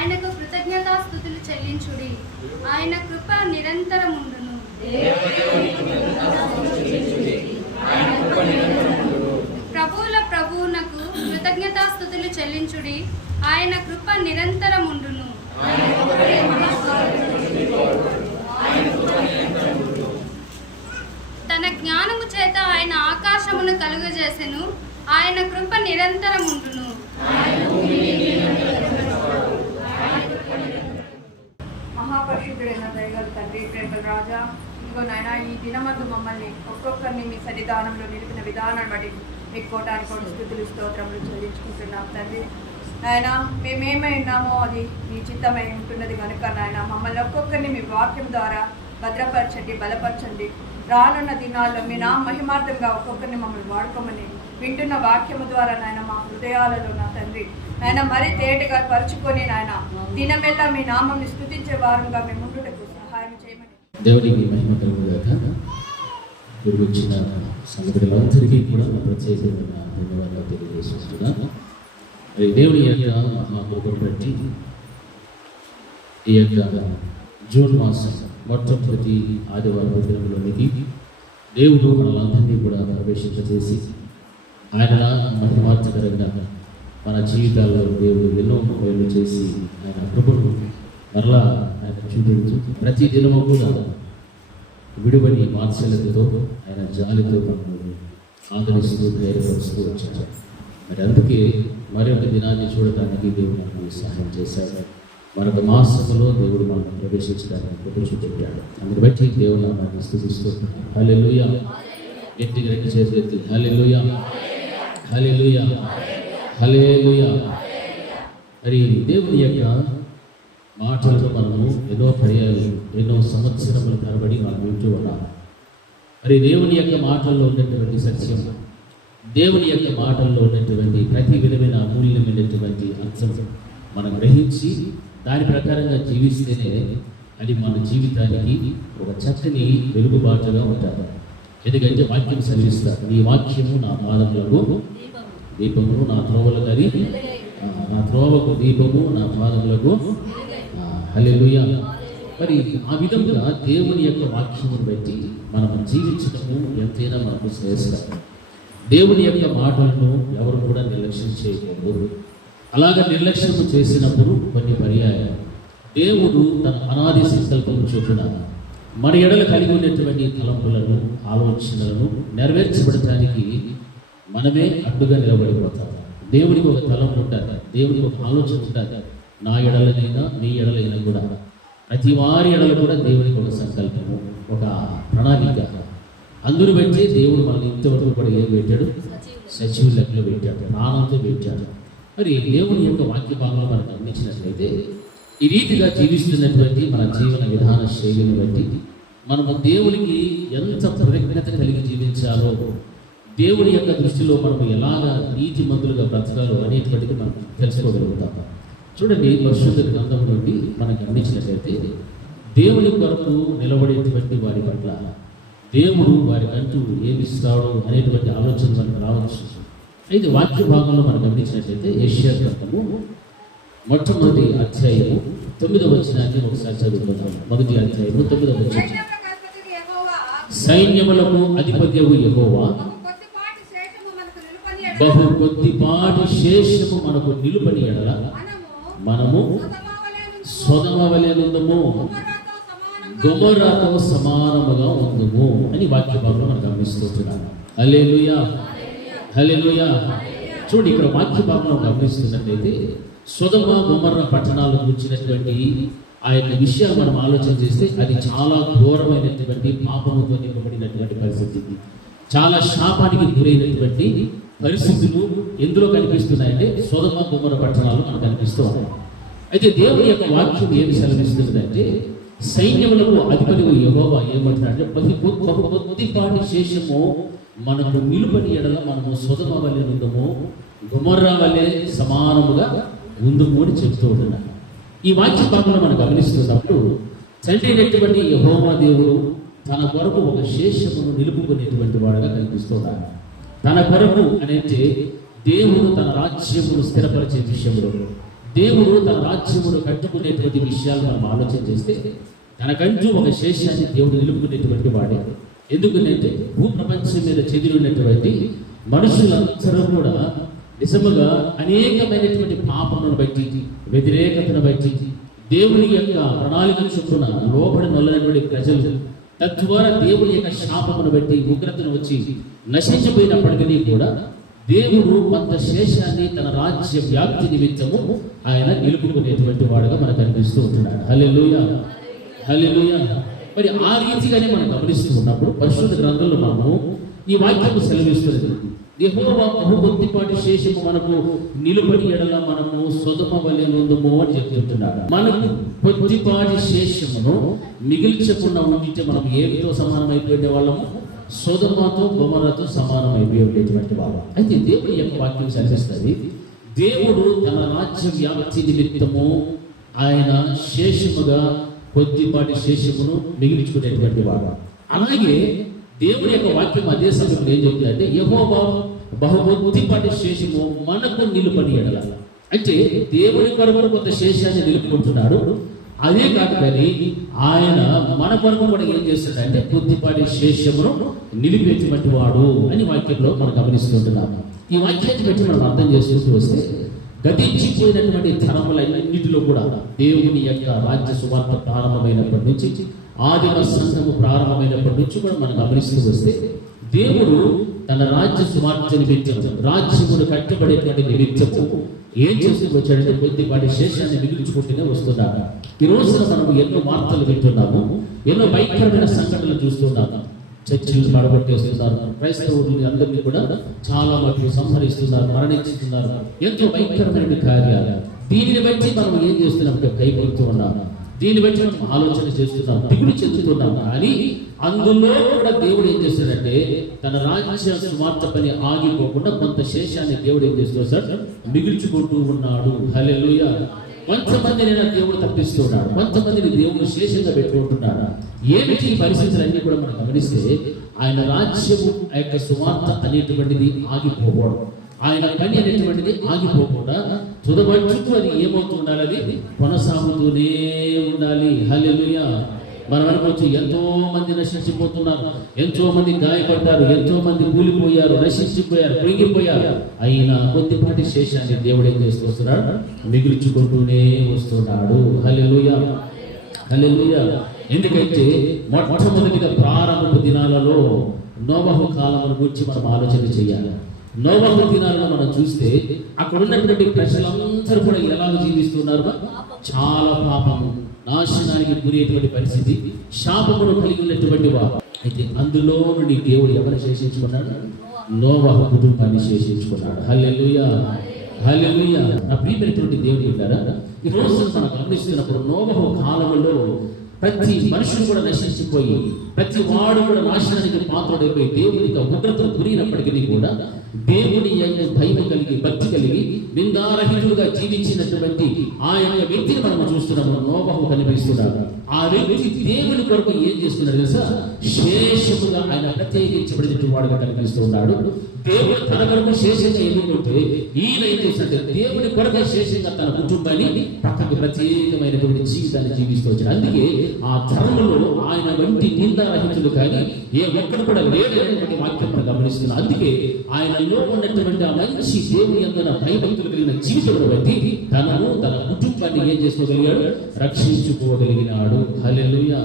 ఆయనకు కృతజ్ఞతాస్తుతులు చెల్లించుడి. ఆయన కృప నిరంతరముండును. ప్రభువుల ప్రభువునకు కృతజ్ఞతాస్తుతులు చెల్లించుడి. ఆయన కృప నిరంతరముండును. తన జ్ఞానము చేత ఆయన ఆకాశమును కలుగజేసెను. ఆయన కృప నిరంతరముండును. మహాపరిశుద్ధుడైన దయగల తండ్రి, ప్రేమల రాజా, ఇంకో నాయన ఈ దినమందు మమ్మల్ని ఒక్కొక్కరిని మీ సన్నిధానంలో నిలిపిన విధానాన్ని బట్టి మీకు కోటానికి స్తుతులు స్తోత్రములు చెల్లించుకుంటున్నాం తండ్రి. నాయన మేమేమై ఉన్నామో అది మీ చిత్తమై ఉంటున్నది కనుక నాయన మమ్మల్ని ఒక్కొక్కరిని మీ వాక్యం ద్వారా భద్రపరచండి, బలపరచండి. రానున్న దినాల్లో మీ నా మహిమార్థంగా ఒక్కొక్కరిని మమ్మల్ని వాడుకోమని వింటున్న వాక్యము ద్వారా నాయన మా హృదయాలలో నా తండ్రి నాయన మరీ తేటగా పరుచుకొని నాయన దినమెల్లా మీ నామంని స్తుతించే వారంగా మేము ఉండుటకు సహాయం చేయమని దేవునికి మహిమ కలుగుగాక. ఇప్పుడు వచ్చిన సంగతులందరికీ కూడా ప్రత్యేకమైన ధన్యవాదాలు తెలియజేస్తున్నాను. మరి దేవుని యొక్క మహాకృపను బట్టి ఈ యొక్క జూన్ మాసం మొట్టమొదటి ఆదివారం దినంలోనికి దేవుడు మనలందరినీ కూడా ప్రవేశింపజేసి ఆయన మహిమార్థకరంగా మన జీవితాల్లో దేవుడు ఎన్నో మేలు చేసి ఆయన కృపను మరలా ఆయన చూపించు ప్రతి దినము కూడా విడుబడి వాత్సల్యతతో ఆయన జాలితో మనల్ని ఆదరిస్తూ ధైర్యపరుస్తూ వచ్చాడు. మరి అందుకే మరొక దినాన్ని చూడటానికి దేవుడు మనకు సహాయం చేశాడు. మరొక మాసంలో దేవుడు మనల్ని ప్రవేశించడానికి కృప చూపించాడు. అందుని బట్టి దేవుడు మనల్ని స్తుతిస్తూ హల్లెలూయా, గట్టిగా రెండు చేతులు ఎత్తి హల్లెలూయా, హల్లెలూయా, హల్లెలూయా. మరి దేవుని యొక్క మాటలను మనము ఎన్నో పర్యాలు ఎన్నో సంవత్సరముల తరబడి మనం వింటూ ఉన్నాము. మరి దేవుని యొక్క మాటల్లో ఉన్నటువంటి సత్యం, దేవుని యొక్క మాటల్లో ఉన్నటువంటి ప్రతి విధమైన అమూల్యమైనటువంటి అంశం మనం గ్రహించి దాని ప్రకారంగా జీవిస్తేనే అది మన జీవితానికి ఒక చక్కని వెలుగుబాటుగా ఉంటారు. ఎందుకంటే వాక్యం చదివిస్తారు, నీ వాక్యము నా పాదములకు దీపము, నా త్రోవల గది నా త్రోవకు దీపము, నా పాదములకు హల్లెలూయా. మరి ఆ విధంగా దేవుని యొక్క వాక్యమును బట్టి మనం జీవించడము ఎంతైనా మనకు శ్రేష్టం. దేవుని యొక్క మాటలను ఎవరు కూడా నిర్లక్ష్యం చేయకూడదు. అలాగ నిర్లక్ష్యం చేసినప్పుడు కొన్ని పర్యాయాలు దేవుడు తన అనాది సంకల్పం చొప్పున మన ఎడల కలిగి ఉన్నటువంటి తలంపులను ఆలోచనలను నెరవేర్చబడటానికి మనమే అడ్డుగా నిలబడిపోతాం. దేవుడికి ఒక తలంపు ఉంటుంది, దేవుడికి ఒక ఆలోచన ఉంటుంది. నా ఎడలనైనా నీ ఎడలైనా కూడా ప్రతి వారి ఎడల కూడా దేవునికి ఒక సంకల్పము, ఒక ప్రణాళిక. అందును బట్టి దేవుడు మనల్ని ఇంతవరకు కూడా ఏం పెట్టాడు? సజీవ లెక్కలో పెట్టాడు, ప్రాణంతో పెట్టాడు. మరి దేవుని యొక్క వాక్య భాగంలో మనం గమనించినట్లయితే ఈ రీతిగా జీవిస్తున్నటువంటి మన జీవన విధాన శైలిని బట్టి మనము దేవునికి ఎంత కృతజ్ఞత కలిగి జీవించాలో, దేవుని యొక్క దృష్టిలో మనము ఎలాగ నీతి మంతులుగా బ్రతకాలో అనేటువంటిది మనం తెలుసుకోగలుగుతాం. చూడండి, పరిశుద్ధ గ్రంథం నుండి మనం గమనించినట్లయితే దేవుని కొరకు నిలబడేటువంటి వారి పట్ల దేవుడు వారికంటూ ఏమి ఇస్తాడో అనేటువంటి ఆలోచన మనకు రావచ్చు. అయితే వాక్య భాగంలో మనం గమనించినట్లయితే యెషయా గ్రంథము మొట్టమొదటి అధ్యాయము 9వ వచనాన్ని ఒకసారి చదువుకుందాం. మొదటి అధ్యాయము 9వ వచనం. సైన్యములకు అధిపత్యము యెహోవా బహు కొద్దిపాటి శేషము మనకు నిలుపని ఎడల మనము సొదొమ వలె నుందుము, గొమొర్రాతో సమానముగా ఉందుము అని వాక్య భాగంలో మనం గమనిస్తున్నాం. హల్లెలూయా, హల్లెలూయా. చూడండి, ఇక్కడ వాక్య భాగంలో గమనిస్తున్నట్లయితే సొదొమ గొమొర్రా పట్టణాలు కూర్చున్నటువంటి ఆ యొక్క విషయాలు మనం ఆలోచన చేస్తే అది చాలా ఘోరమైనటువంటి పాపముతో నింపబడినటువంటి పరిస్థితి, చాలా శాపానికి గురైనటువంటి పరిస్థితులు ఎందులో కనిపిస్తున్నాయంటే సొదొమ గొమొర్రా పట్టణాలు మనకు కనిపిస్తూ ఉన్నాయి. అయితే దేవుని యొక్క వాక్యం ఏమి సెలవిస్తుందంటే సైన్యములకు అధిపతి యెహోవా ఏమంటున్నాడంటే బహు కొద్దిపాటి శేషము మనకు నిలుపని ఎడల మనము సొదొమ వలె నుందుము, గొమొర్రా వలె సమానముగా ఉందుము అని చెప్తూ ఉంటున్నాడు. ఈ వాక్య భాగంలో మనం గమనిస్తున్నప్పుడు తండ్రి అయినటువంటి యెహోవా దేవుడు తన కొరకు ఒక శేషమును నిలుపుకునేటువంటి వాడుగా కనిపిస్తున్నాడు. తన కొరకు అనేది దేవుడు తన రాజ్యమును స్థిరపరిచే విషయంలో, దేవుడు తన రాజ్యమును కట్టుకునేటువంటి విషయాలు మనం ఆలోచన చేస్తే తనకంటూ ఒక శేషాన్ని దేవుడు నిలుపుకునేటువంటి వాడే. ఎందుకంటే భూప్రపంచం మీద చెదిరినటువంటి మనుషులందరూ కూడా నిజముగా అనేకమైనటువంటి పాపములను బట్టి, వ్యతిరేకతను బట్టి, దేవుని యొక్క ప్రణాళిక చొప్పున లోబడి నొల్లనటువంటి ప్రజలు తద్వారా దేవుని యొక్క శాపమును బట్టి ఉగ్రతను వచ్చి నశించిపోయినప్పటికీ కూడా దేవుడు కొంత శేషాన్ని తన రాజ్య వ్యాప్తి నిమిత్తము ఆయన నిలుపుకునేటువంటి వాడుగా మనకు అనిపిస్తూ ఉంటున్నాడు. హల్లెలూయా, హల్లెలూయా. మరి ఆ రీతిగానే మనం గమనిస్తూ ఉన్నప్పుడు పరిశుద్ధ గ్రంథంలో మనము ఈ వాక్యము సెలవిస్తున్నది, యెహోవా బహు కొద్దిపాటి శేషము మనకు నిలుబడి ఎడల మనము సొదొమ వలె నుందుము అని చెప్తుంటున్నాడు. మనకు కొద్దిపాటి శేషమును మిగిల్చకుండా ఉంటే మనం ఏమితో సమానమైపోయే వాళ్ళము? సొదొమతో గొమొర్రాతో సమానమైపోయేటువంటి వాళ్ళం. అయితే దేవుని యొక్క వాక్యం సెలవిస్తుంది, దేవుడు తన రాజ్య వ్యాప్తి నిమిత్తము ఆయన శేషముగా కొద్దిపాటి శేషమును మిగిల్చుకునేటువంటి వాడు. అలాగే దేవుని యొక్క వాక్యం అదే సమయంలో ఏం చెప్తుందంటే, యెహోవా బహు కొద్దిపాటి శేషము మనకు నిలుపని ఎడల. అంటే దేవుని కొరకు కొంత శేషాన్ని నిలుపుకుంటున్నాడు. అదే కాదు కానీ ఆయన మన కొరకు కూడా ఏం చేస్తాడంటే కొద్దిపాటి శేషమును నిలిపేటువంటి వాడు అని వాక్యంలో మనం గమనిస్తుంటున్నాము. ఈ వాక్యాన్ని బట్టి మనం అర్థం చేసుకుంటూ వస్తే గతించిపోయినటువంటి తరములన్నింటిలో కూడా దేవుని యొక్క రాజ్య సువార్త ప్రారంభమైనప్పటి నుంచి, ఆదిమ సంఘము ప్రారంభమైనప్పటి నుంచి కూడా మనం గమనిస్తూ వస్తే దేవుడు తన రాజ్య సువార్త నిమిత్తం, రాజ్యమును కట్టబడేటువంటి నిమిత్తము ఏం చేస్తూ వచ్చాడంటే కొద్దిపాటి శేషాన్ని మిగిల్చుకుంటూనే వస్తున్నాడు. ఈ రోజున మనం ఎన్నో వార్తలు వింటున్నాము, ఎన్నో భయంకరమైన సంఘటనలు చూస్తున్నాము. చర్చిలు పడగొట్టేస్తున్నారు, క్రైస్తవులు అందరినీ కూడా చాలా మటుకు సంహరిస్తున్నారు, మరణిస్తున్నారు, ఎంతో భయంకరమైన కార్యాలు. దీనిని బట్టి మనం ఏం చేస్తున్నామంటే భయపడుతూ ఉన్నాము, దీన్ని బట్టి మనం ఆలోచన చేస్తున్నాం, దిగులు చెందుతున్నాం. కానీ అందులో కూడా దేవుడు ఏం చేస్తాడంటే తన రాజ్య సువార్త పని ఆగిపోకుండా కొంత శేషాన్ని దేవుడు ఏం చేస్తున్నాడు, మిగిల్చుకుంటూ ఉన్నాడు. హల్లెలూయా. కొంతమందిని దేవుడు తప్పిస్తున్నాడు, కొంతమందిని దేవుడు శేషంగా పెట్టుకుంటున్నాడు. ఏమిటి ఈ పరిస్థితులన్నీ కూడా మనం గమనిస్తే ఆయన రాజ్యము ఆ యొక్క సువార్త అనేటువంటిది ఆగిపోవడం, ఆయన పని అనేటువంటిది ఆగిపోకుండా తుదమట్టుకు అది ఏమవుతూ ఉండాలి, అది కొనసాగుతూనే ఉండాలి. హల్లెలూయా. మనం అనుకోవచ్చు ఎంతో మంది నశించిపోతున్నారు, ఎంతో మంది గాయపడ్డారు, ఎంతో మంది కూలిపోయారు, నశించిపోయారు, కృంగిపోయారు. అయినా కొద్దిపాటి శేషాన్ని దేవుడు ఏం చేసుకొస్తున్నాడు, మిగుల్చుకుంటూనే వస్తున్నాడు. హల్లెలూయా, హల్లెలూయా. ఎందుకంటే మొట్టమొదటిగా ప్రారంభ దినాలలో నోవహు కాలమును గురించి మనం ఆలోచన చేయాలి. నోవహు దినాలను మనం చూస్తే అక్కడ ఉన్నటువంటి ప్రజలందరూ కూడా ఎలా జీవిస్తున్నారు, చాలా పాపము, నాశనానికి గురేటువంటి పరిస్థితి, శాపమును కలిగి ఉన్నటువంటి వారు. అయితే అందులో నుండి దేవుడు ఎవరు శేషించుకున్నాడు, నోవహు కుటుంబాన్ని శేషించుకున్నాడు. హల్లెలూయా, హల్లెలూయా. నా ప్రియమైనటువంటి దేవుడు ఉంటారా, ఈ రోజు మనం గమనిస్తున్నప్పుడు నోవహు కాలంలో ప్రతి మనుషులు కూడా నశించిపోయి, ప్రతి వాడు కూడా నాశనానికి పాత్రుడైపోయి దేవునికి ఉగ్రతను గురినప్పటికీ కూడా దేవుని భయం కలిగి, భక్తి కలిగి, నిందారహితుడుగా జీవించినటువంటి ఆ యొక్క వ్యక్తిని మనం చూస్తున్నాము. నోవహు కనిపిస్తున్నాడు. ఆ వ్యక్తి దేవుని కొరకు ఏం చేస్తున్నాడు తెలుసా, శేషముగా ఆయన ప్రత్యేకించబడినటువంటి వాడుగా కనిపిస్తున్నాడు. దేవుడు తన కొరకు శేషంగా ఎన్నుకుంటే ఈయన ఏం చేస్తాడంటే దేవుని కొరకు శేషంగా తన కుటుంబాన్ని పక్కకి ప్రత్యేకమైనటువంటి జీవితాన్ని జీవిస్తూ వచ్చాడు. అందుకే ఆ తరంలో ఆయన వంటి నిందారహితులు కానీ ఏ ఒక్కడు కూడా లేదనేటువంటి వాక్యం మనం గమనిస్తున్నాం. అందుకే ఆయనలో ఉన్నటువంటి ఆ మంచి దేవుని యందు భయభక్తులు కలిగిన జీవితంలో బట్టి తనను తన కుటుంబాన్ని ఏం చేసుకోగలిగాడు, రక్షించుకోగలిగినాడు. హల్లెలూయా.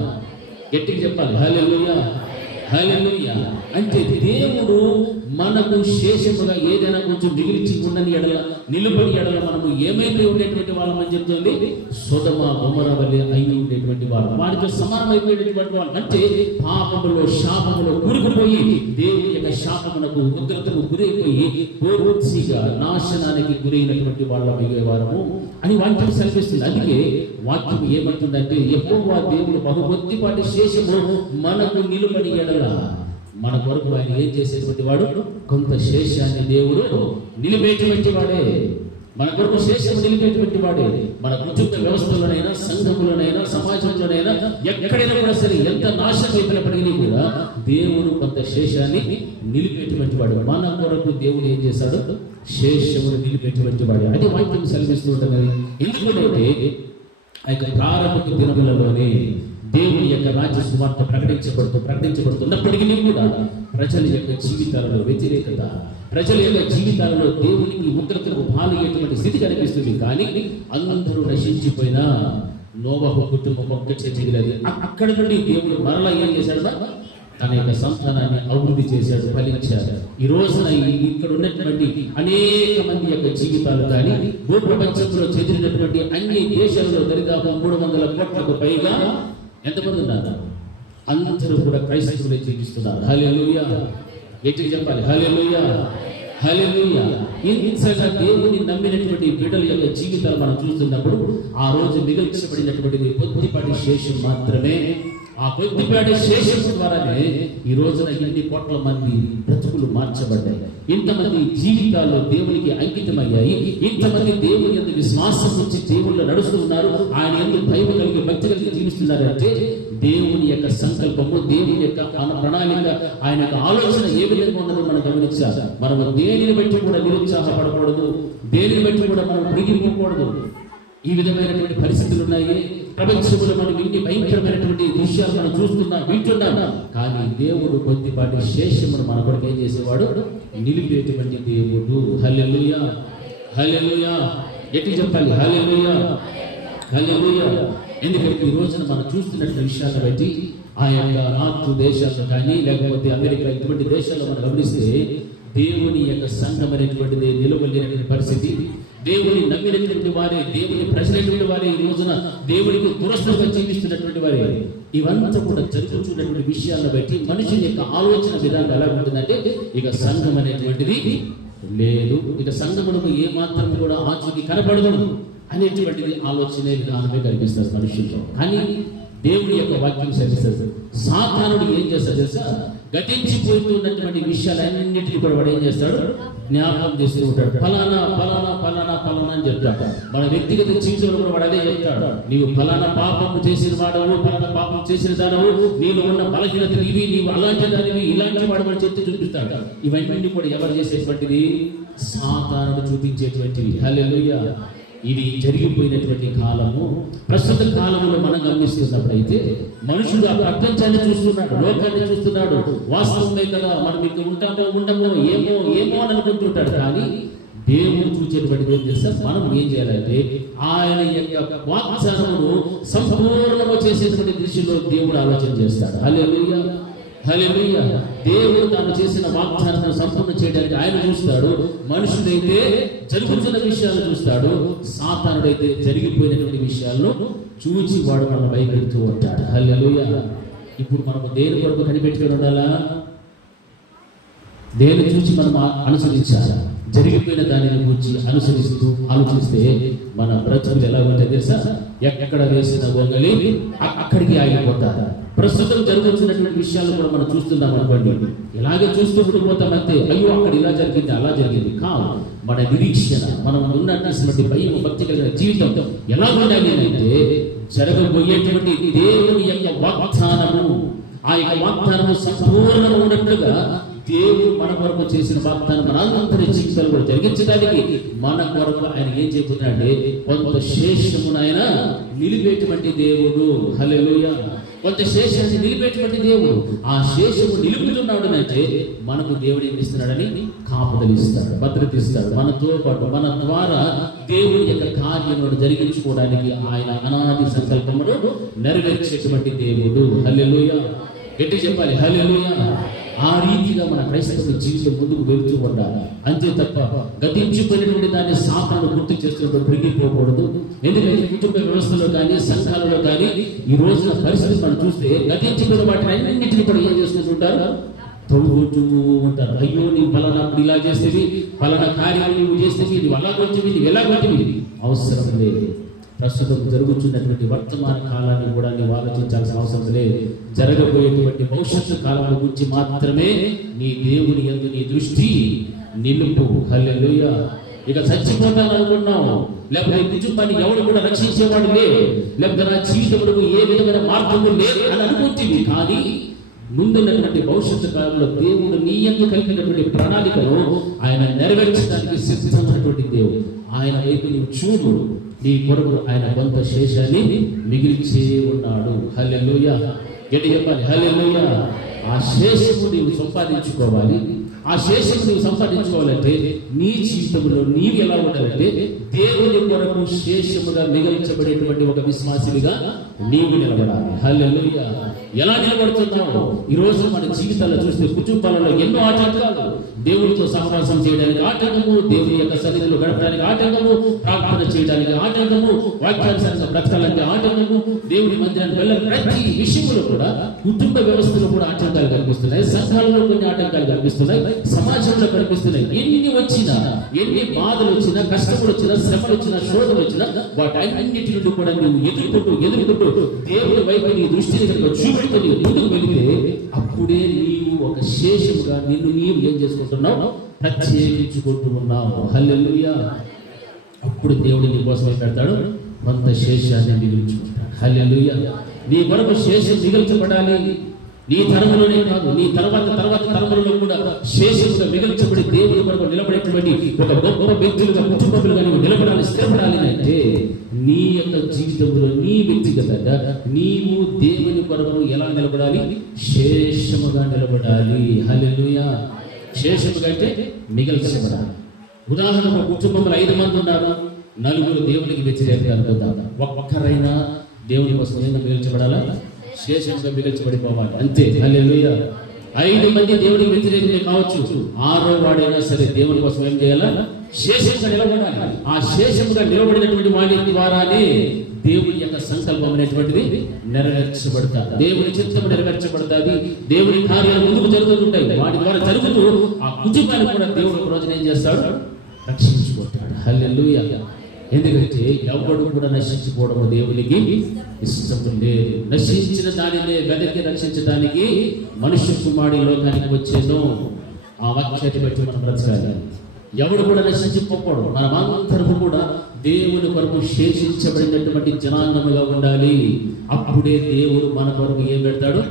గట్టిగా చెప్పాలి, హల్లెలూయా, హల్లెలూయా. అంటే దేవుడు మనకు శేషముగా ఏదైనా కొంచెం మిగిలిచి ఉండని ఎడల, నిలబడి ఎడల మనము ఏమైపోయి ఉండేటువంటి వాళ్ళం అని చెప్తుంది, సొదొమ గొమొర్రా వలె అయి ఉండేటువంటి వాళ్ళు, వాటితో సమానమైపోయేటువంటి వాళ్ళు. అంటే పాపములో శాపములో కూరుకుపోయి దేవుని యొక్క శాపమునకు ఉగ్రతకు గురైపోయి పూర్తిగా నాశనానికి గురైనటువంటి వాళ్ళం అయ్యేవారము అని వాక్యం సెలవిస్తుంది. అందుకే వాక్యం ఏమంటుందంటే యెహోవా దేవుడు బహు కొద్దిపాటి శేషము మనకు నిలుబడి ఎడల, మన కొరకు ఆయన ఏం చేసేటువంటి వాడు, కొంత శేషాన్ని దేవుడు నిలిపేటువంటి వాడే. మన కొరకు శేషం నిలిపేటువంటి వాడే. మన కుటుంబ వ్యవస్థలోనైనా, సంఘములోనైనా, సమాజంలోనైనా, ఎక్కడైనా కూడా సరే ఎంత నాశనం అయిపోయినప్పటికీ కూడా దేవుడు కొంత శేషాన్ని నిలిపేటువంటి వాడు. మన కొరకు దేవుడు ఏం చేశాడు? శేషమును నిలిపేటువంటి వాడు. అది వాక్యం సెలవిస్తూ ఉంటుంది. ఎందుకంటే ఆ యొక్క ప్రారంభ దినములలోనే దేవుని యొక్క రాజ్య సువార్త ప్రకటించబడుతున్నప్పటికీ కూడా ప్రజల యొక్క జీవితాలలో వ్యతిరేకత, ప్రజల యొక్క జీవితాలలో దేవునికి ఉగ్రతకు పాలయ్యేటువంటి స్థితి కనిపిస్తుంది. కానీ అందరూ నశించిపోయినా నోవహు కుటుంబం ఒక్కటే మిగిలింది. అక్కడ నుండి దేవుడు మరలా ఏం చేశాడు? తన యొక్క సంతానాన్ని అభివృద్ధి చేశాడు, ఫలించాడు. ఈ రోజున ఇక్కడ ఉన్నటువంటి అనేక మంది యొక్క జీవితాలు కానీ భూప్రపంచంలో చెందినటువంటి అన్ని దేశాలలో దరిదాపు 300 కోట్లకు పైగా ఎంతమంది ఉన్నారు? అందరూ కూడా క్రైస్తవులే జీవిస్తున్నారు. హల్లెలూయా! గట్టిగా చెప్పాలి, హల్లెలూయా, హల్లెలూయా. ఇంతగా దేవుని నమ్మినటువంటి బిడ్డల యొక్క జీవితాలు మనం చూస్తున్నప్పుడు ఆ రోజు మిగిల్చబడినటువంటిది కొద్దిపాటి శేషం మాత్రమే. ఆ కొద్దిపాటి శేషం ద్వారానే ఈ రోజున ఎన్ని కోట్ల మంది బ్రతుకులు మార్చబడ్డాయి. ఇంతమంది జీవితాల్లో దేవునికి అంకితమయ్యాయి. ఇంతమంది దేవుని యందు విశ్వాసం నుంచి దేవుళ్ళు నడుస్తూ ఉన్నారు. ఆయన యందు భయం కలిగి భక్తి కలిగి జీవిస్తున్నారంటే దేవుని యొక్క సంకల్పము, దేవుని యొక్క ప్రణాళిక, ఆయన యొక్క ఆలోచన ఏ విధంగా ఉన్నదో మనం గమనించాలి. మనం దేనిని బట్టి కూడా నిరుత్సాహపడకూడదు, దేనిని బట్టి కూడా మనం మునిగిపోకూడదు. ఈ విధమైనటువంటి పరిస్థితులు ఉన్నాయి ప్రపంచంలో. మనం ఇన్ని భయంకరమైనటువంటి దృశ్యాలు మనం చూస్తున్నాం, వింటున్నాం. కానీ దేవుడు కొద్దిపాటి శేషమును మన కొరకు ఏం చేసేవాడు? నిలిపేటువంటి దేవుడు. హల్లెలూయా, హల్లెలూయా. ఎట్టి చెప్పాలి, హల్లెలూయా, హల్లెలూయా. ఎందుకంటే ఈ రోజున మనం చూస్తున్నటువంటి విషయాన్ని బట్టి ఆ యొక్క నార్త్ దేశాల్లో కానీ లేకపోతే అమెరికా ఇటువంటి దేశాల్లో మనం గమనిస్తే దేవుని యొక్క సంఘం అనేటువంటిది నిలవలేనటువంటి పరిస్థితి. దేవుని నమ్మినటువంటి వారే, దేవుని ప్రజలైనటువంటి వారే ఈ రోజున దేవునికి దురస్తులుగా జీవిస్తున్నటువంటి వారే. ఇవంతా కూడా జరుగుతున్నటువంటి విషయాలను బట్టి మనుషుని యొక్క ఆలోచన విధానం ఎలా ఉంటుందంటే ఇక సంఘం అనేటువంటిది లేదు, ఇక సంఘములకు ఏ మాత్రం కూడా ఆచూకీ కనపడదు అనేటువంటిది ఆలోచన విధానమే కనిపిస్తారు మనుషుల్లో. కానీ దేవుని యొక్క వాక్యం సెలవిస్తుంది. సాతానుడు ఏం చేస్తాడు తెలుసా? గతించిపోతున్నటువంటి విషయాలన్నింటినీ కూడా వాడు ఏం చేస్తాడు? జ్ఞాపకం చేస్తూ ఉంటాడు. ఫలానా ఫలానా ఫలానా ఫలానా అని చెప్తాడు. మన వ్యక్తిగత జీవితంలో కూడా వాడు అదే చెప్తాడు. నీవు ఫలానా పాపము చేసిన వాడవు, ఫలానా పాపం చేసిన దానవు, నీలో ఉన్న బలహీనతలు ఇవి, నీవు అలాంటి దానివి, ఇలాంటి వాడు కూడా చెప్తే చూపిస్తాడు. ఇవన్నీ కూడా ఎవరు చేసేటువంటిది? సాతానుడు చూపించేటువంటివి. హల్లెలూయా. ఇది జరిగిపోయినటువంటి కాలము. ప్రస్తుత కాలంలో మనం గమనిస్తున్నప్పుడైతే మనుషుడు ఆ ప్రపంచాన్ని చూస్తున్నాడు, లోకాన్ని చూస్తున్నాడు. వాస్తవమే కదా, మనం ఇక్కడ ఉంటామో ఉండమో ఏమో ఏమో అని అనుకుంటుంటాడు. కానీ దేవుడు చూసేటువంటి ఏం చేస్తారు? మనం ఏం చేయాలంటే ఆయన యొక్క వాగ్దానమును సంపూర్ణంగా చేసేటువంటి దృష్టిలో దేవుడు ఆలోచన చేస్తాడు. హల్లెలూయా, హల్లెలూయా. దేవుడు తాను చేసిన వాగ్దానాన్ని సంపూర్ణ చేయడానికి ఆయన చూస్తాడు. మనుషుడైతే జరుగుతున్న విషయాలు చూస్తాడు, సాతానుడైతే జరిగిపోయినటువంటి విషయాలను చూచి వాడు మనం భయపెడుతూ ఉంటాడు. హల్లెలూయా. ఇప్పుడు మనము దేని కొరకు కనిపెట్టుకుని ఉండాలా? దేని చూసి మనం అనుసరించాలా? జరిగిపోయిన దానిని గురించి అనుసరిస్తూ ఆలోచిస్తే మన బ్రతుకులు ఎలా ఉంటాయి తెలుసా? ఎక్కడ వేసిన గొంగలి అక్కడికి ఆగిపోతారు. ప్రస్తుతం జరుగుతున్నటువంటి విషయాలు కూడా మనం చూస్తున్నాం అనుకోండి, ఇలాగే చూస్తూ ఉండిపోతామంతే. అయ్యో అక్కడ ఇలా జరిగింది, అలా జరిగింది కాదు. మన నిరీక్షణ, మనం ఉన్నటువంటి భయం, భక్తి కలిగిన జీవితం ఎలా ఉండాలి అంటే జరగబోయేటువంటి దేవుని యొక్క వాగ్దానము, ఆ యొక్క వాగ్దానము సంపూర్ణంగా ఉన్నట్లుగా దేవుడు మన కొరకు చేసిన వాగ్దానం మనందరి జీవితాలు కూడా జరిగించడానికి మన కొరకు ఆయన ఏం చెబుతున్నాడంటే కొంత శేషమును ఆయన నిలిపేటువంటి దేవుడు. హల్లెలూయా. కొంత శేషాన్ని నిలిపేటువంటి దేవుడు. ఆ శేషము నిలుపుతున్నాడు అంటే మనకు దేవుడు ఏం ఇస్తున్నాడని కాపుదలిస్తాడు, భద్రతిస్తాడు. మనతో పాటు మన ద్వారా దేవుడి యొక్క కార్యములను జరిగించుకోవడానికి ఆయన అనాది సంకల్పమును నెరవేర్చేటువంటి దేవుడు. హల్లెలూయా. గట్టి చెప్పాలి, హల్లెలూయా. ఆ రీతిగా మన క్రైస్తవ జీవితం ముందుకు వెళ్తూ ఉండాలి. అంతే తప్ప గతించిపోయినటువంటి దాన్ని సాతాను గుర్తు చేస్తున్నప్పుడు పెరిగిపోకూడదు. ఎందుకంటే కుటుంబ వ్యవస్థలో కానీ సంఘాలలో కానీ ఈ రోజున పరిస్థితి మనం చూస్తే గతించిపోయిన వాటిని అన్నింటినీ కూడా ఏం చేసుకుంటుంటారు? తొడుగుతూ ఉంటారు. అయ్యో నీవు ఫలానా అప్పుడు ఇలా చేసేవి, ఫలానా కార్యాలు నువ్వు చేసేవి, నువ్వు అలాగొచ్చేవి, నువ్వు ఎలాగొచ్చేవి. అవసరం లేదు. ప్రస్తుతం జరుగుతున్నటువంటి వర్తమాన కాలాన్ని కూడా నీవు ఆలోచించాల్సిన అవసరం లేదు. జరగబోయేటువంటి భవిష్యత్తు కాలం గురించి మాత్రమే నీ దేవుని యందు నీ దృష్టి నిలుపు. హల్లెలూయా. ఇక చచ్చిపోతాను అనుకున్నావు, లేకపోతే కుటుంబాన్ని ఎవరు కూడా రక్షించేవాడు లేదు, లేకపోతే నా జీవితంలో ఏ విధమైన మార్గము లేదు అని అనుకుంటుంది. కానీ ముందున్నటువంటి భవిష్యత్తు కాలంలో దేవుడు నీ యందు కలిగినటువంటి ప్రణాళికను ఆయన నెరవేర్చడానికి సిద్ధమైనటువంటి దేవుడు. ఆయన వైపు నీవు చూడు, నీ కొరకు ఆయన కొంత శేషాన్ని మిగిల్చి ఉన్నాడు. హల్లెలూయా. గట్టి చెప్పాలి హల్లెలూయా. ఆ శేషము నీవు సంపాదించుకోవాలి. ఆ శేషము నీవు సంపాదించుకోవాలంటే నీ జీవితంలో నీవు ఎలా ఉండాలంటే దేవుని కొరకు శేషముగా మిగిలించబడేటువంటి ఒక విశ్వాసిగా నీవు నిలబడాలి. హల్లెలూయా. ఎలా నిలబడుతున్నావు? ఈ రోజు మన జీవితాల్లో చూస్తే కుటుంబాలలో ఎన్నో ఆటంకాలు. దేవుడితో సహవాసం చేయడానికి ఆటంకము, దేవుని యొక్క సన్నిధిలో గడపడానికి ఆటంకము, ప్రార్థన చేయడానికి ఆటంకము, వాక్యానుసారంగా బ్రతకాలంటే ఆటంకము, దేవుని మందిరానికి వెళ్ళాలి. ప్రతి విషయంలో కూడా కుటుంబ వ్యవస్థలో కూడా ఆటంకాలు కనిపిస్తున్నాయి, సంఘాలలో కొన్ని ఆటంకాలు కనిపిస్తున్నాయి, సమాజంలో కనిపిస్తున్నాయి. ఎన్ని వచ్చినా, ఎన్ని బాధలు వచ్చినా, కష్టములు వచ్చినా, శ్రమలు వచ్చినా, శోధనలు వచ్చినా, వాటన్నిటి నుండి కూడా నువ్వు ఎదుర్కొంటూ దేవుని వైపు నీ దృష్టిని కనుక చూపెడుతూ నీవు ముందుకు వెళితే అప్పుడే నీవు ఒక శేషముగా నిన్ను నీవు ఏం చేసుకుంటున్నావు? ప్రత్యేకించుకుంటూ ఉన్నావు. హల్లెలూయా. అప్పుడు దేవుడు నీ కోసం పెడతాడు, కొంత శేషాన్ని మిగిల్చుకుంటాడు. హల్లెలూయా. నీ కొరకు శేషం మిగిల్చబడాలి. నీ తరములోనే కాదు, నీ తర్వాత తరములలో కూడా శేషముగా మిగిల్చబడి దేవుని కొరకు నిలబడేటువంటి ఒక గొప్ప వ్యక్తులుగా, కుటుంబములుగా నీవు నిలబడాలి, స్థిరపడాలి అంటే నీ యొక్క జీవితంలో నీ వ్యక్తిగతంగా నీవు దేవుని కొరకు ఎలా నిలబడాలి? శేషముగా నిలబడాలి. హల్లెలూయా. శేషముగా అంటే మిగిల్చబడాలి. ఉదాహరణకు కుటుంబంలో 5 మంది ఉన్నారు, 4 దేవునికి వ్యతిరేకంగా అనుకుందాం. ఒక్కరైనా దేవుని కోసం ఏమైనా మిగిల్చబడాలా? శేషంగా మిగిల్చబడిపోవాలి అంతే. హల్లెలూయా. 5 మంది దేవుడికి వ్యతిరేకంగా కావచ్చు, 6వ వాడైనా సరే దేవుని కోసం ఏం చేయాలా? శేషంగా నిలబడాలి. ఆ శేషంగా నిలబడినటువంటి వాడి ద్వారానే దేవుని యొక్క సంకల్పం అనేటువంటిది నెరవేర్చబడతాది, దేవుని చిత్తము నెరవేర్చబడతాది, దేవుని కార్యాలు ముందుకు జరుగుతుంటాయి. వాటి ద్వారా జరుగుతూ ఆ కుటుంబాన్ని కూడా దేవుడు ఒక రోజున ఏం చేస్తాడు? రక్షించుకుంటాడు. హల్లెలూయా. ఎందుకంటే ఎవడు కూడా నశించిపోవడం దేవునికి ఇష్టం లేదు. నశించిన దానినే వెనక్కి రక్షించడానికి మనుష్య కుమారుడు లోకానికి వచ్చేను. ఆ వాక్యాన్ని బట్టి మనం బ్రతకాలి. ఎవడు కూడా నశించిపోకూడదు. మనమందరము కూడా దేవుని కొరకు శేషించబడినటువంటి జనాంగముగా ఉండాలి. అప్పుడే దేవుడు మన కొరకు ఏం పెడతాడు?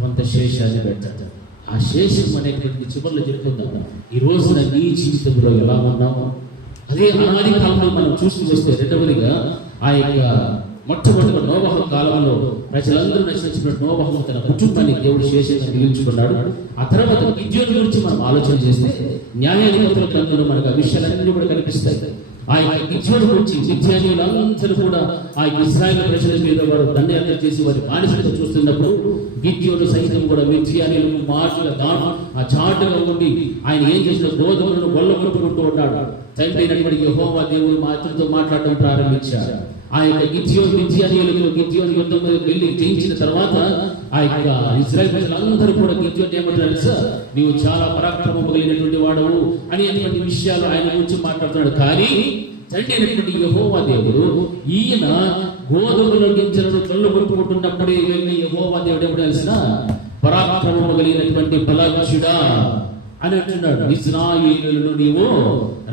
కొంత శేషాన్ని పెడతాడు. ఆ శేషం అనేటువంటి చివరిలో చెప్పుకుందాం. ఈ రోజున నీ జీవితంలో ఎలా ఉన్నామో అదే అనాది కాలంలో మనం చూస్తూ వస్తే, రెండవదిగా ఆ యొక్క మొట్టమొదటి నోవహు కాలంలో ప్రజలందరూ నశించిన నోవహు తన కుటుంబాన్ని దేవుడు శేషంగా మిగిల్చుకున్నాడు. ఆ తర్వాత గిద్యోను గురించి మనం ఆలోచన చేస్తే న్యాయాధిపతుల గ్రంథంలో మనకు ఆ విషయాలన్నీ కూడా కనిపిస్తాయి. ఆ యొక్క గిద్యోను గురించి మిద్యానీయులందరూ కూడా ఆ ఇశ్రాయేలు ప్రజల మీద వారు దండయాత్ర చేసి వారి బానిసలుగా చూస్తున్నప్పుడు గిద్యోను సైతం కూడా మిద్యానీయులకు మాటల ఆ చాటుగా ఉండి ఆయన ఏం చేసిన గోధుమలను గొల్లగొట్టుకుంటూ ఉన్నాడు. తండ్రి యెహోవా దేవుడు మాతృతో మాట్లాడడం ప్రారంభించారు. ఆ యొక్క గిద్యోను యుద్ధం వెళ్ళి జయించిన తర్వాత ఆ యొక్క ఇశ్రాయేలు ప్రజలందరూ కూడా గిద్యోను ఏమంటారు తెలుసా? నీవు చాలా పరాక్రమం కలిగినటువంటి వాడవు అనేటువంటి విషయాలు ఆయన గురించి మాట్లాడుతున్నాడు. కానీ తండ్రి అయినటువంటి యెహోవా దేవుడు ఈయన గోధుమల గింజలను కొట్టుకుంటున్నప్పుడే వెళ్ళి యెహోవా దేవుడు ఎప్పుడు తెలిసిన పరాక్రమం కలిగినటువంటి బలాఢ్యుడా అని అంటున్నాడు. ఇశ్రాయేలును నీవు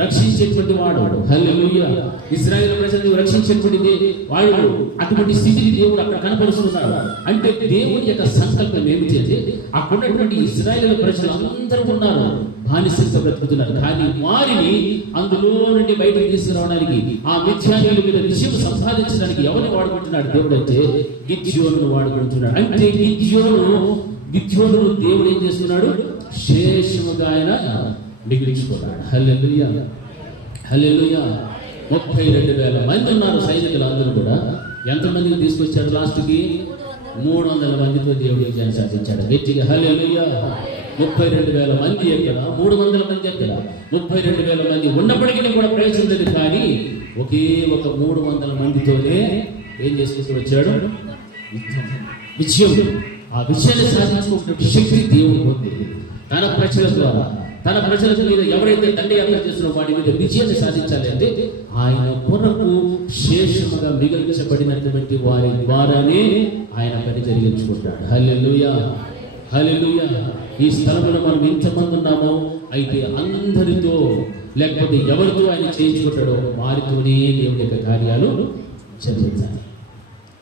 రక్షించేటువంటి వాడు. హల్లెలూయా. ఇశ్రాయేలు ప్రజలను రక్షించేటువంటి వాడు. అటువంటి స్థితిని దేవుడు అక్కడ కనపరుస్తున్నాడు. అంటే దేవుని యొక్క సంకల్పం ఏమిటి అంటే అక్కడ ఉన్నటువంటి ఇశ్రాయేలు ప్రజలు అందరూ ఉన్నారు, బానిసలుగా బ్రతుకుతున్నారు. కానీ వారిని అందులో నుండి బయటకు తీసుకురావడానికి, ఆ మిథ్యానీయుల మీద విజయం సంపాదించడానికి ఎవరిని వాడుకుంటున్నాడు దేవుడు అంటే గిద్యోనును వాడుకుంటున్నాడు. అంటే గిద్యోను దేవుడు ఏం చేస్తున్నాడు? శేషముగా ఆయన మిగిల్చుకున్నాడు. హల్లెలూయా. హల్లెలూయా. 32,000 మంది ఉన్నారు సైనికులు. అందరూ కూడా ఎంతమందిని తీసుకొచ్చాడు? లాస్ట్కి 300 మందితో దేవుడు విజయం సాధించాడు. గట్టిగా హల్లెలూయా. 32,000 మంది ఎక్కడ, 300 మంది ఎక్కడ? 32,000 మంది ఉన్నప్పటికీ కూడా ప్రయోజనం లేదు. కానీ ఒకే ఒక 300 మందితోనే ఏం చేసుకుంటూ వచ్చాడు? విజయం. ఆ విజయాన్ని సాధించుకున్న శక్తి దేవుడు ఉంది. తన ప్రజల ద్వారా, తన ప్రజల మీద ఎవరైతే దండయాత్ర చేస్తున్నారో వాటి మీద విజయాన్ని సాధించాలి అంటే ఆయన కొరకు శేషముగా మిగిల్చబడినటువంటి వారి ద్వారానే ఆయన పని జరిగించుకుంటాడు. హల్లెలూయా. హల్లెలూయా. ఈ స్థలంలో మనం ఎంతమంది ఉన్నామో అయితే అందరితో లేకపోతే ఎవరితో ఆయన చేయించుకుంటాడో వారితోనే దేవుడి యొక్క కార్యాలు జరుగుతాయి.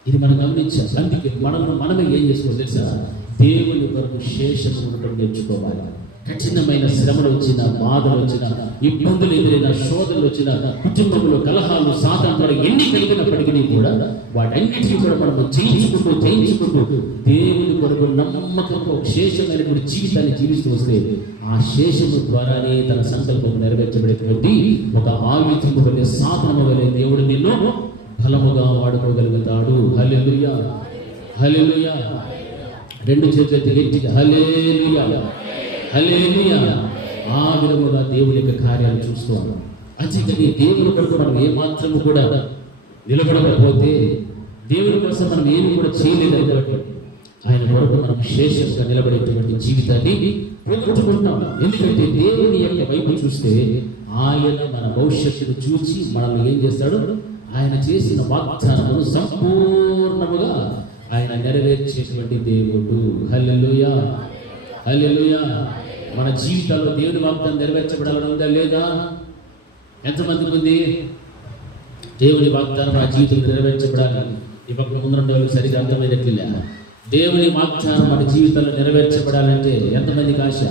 ఇది మనం గమనించాలి. అందుకే మనమే ఏం చేసుకోవాలి తెలుసా? దేవుని కొరకు శేషము ఉండటం నేర్చుకోవాలి. కఠినమైన శ్రమలు వచ్చిన, బాధలు వచ్చిన, ఇబ్బందులు ఎదురైన, శోధనలు వచ్చిన, కుటుంబంలో కలహాలు, సాధనలు ఎన్ని కలిగినప్పటికీ కూడా వాటన్నిటికీ కూడా మనం జయించుకుంటూ దేవుని కొరకు నమ్మకంతో శేషమైనటువంటి జీవితాన్ని జీవిస్తూ వస్తే ఆ శేషము ద్వారానే తన సంకల్పం నెరవేర్చబడేటువంటి ఒక ఆయుధము వలె, సాధనము వలె దేవుడు నిన్ను బలముగా వాడుకోగలుగుతాడు. హల్లెలూయా, హల్లెలూయా. రెండు చేతులెత్తి గట్టిగా హల్లెలూయా, హల్లెలూయా. ఆ విధముగా దేవుని యొక్క కార్యాలు చూస్తూ ఉన్నాం. అందుకని దేవుని కొరకు మనం ఏమాత్రము కూడా నిలబడకపోతే, దేవుని కోసం మనం ఏమి కూడా చేయలేదు కాబట్టి ఆయన కొరకు మనం శేషంగా నిలబడేటువంటి జీవితాన్ని పోగొట్టుకుంటాం. ఎందుకంటే దేవుని యొక్క వైపు చూస్తే ఆయన మన భవిష్యత్తును చూసి మనల్ని ఏం చేస్తాడు? ఆయన చేసిన వాగ్దానమును సంపూర్ణముగా ఆయన నెరవేర్చేటువంటి దేవుడు. హల్లెలూయా, హల్లెలూయా. మన జీవితాల్లో దేవుని వాగ్దానం నెరవేర్చబడాలని ఉందా లేదా? ఎంతమందికి ఉంది? దేవుని వాగ్దానం మన జీవితంలో నెరవేర్చబడాలని ఈ పక్క ముందు సరిగ్గా అర్థమైనట్లే. దేవుని వాగ్దానం మన జీవితంలో నెరవేర్చబడాలంటే ఎంతమందికి ఆశ?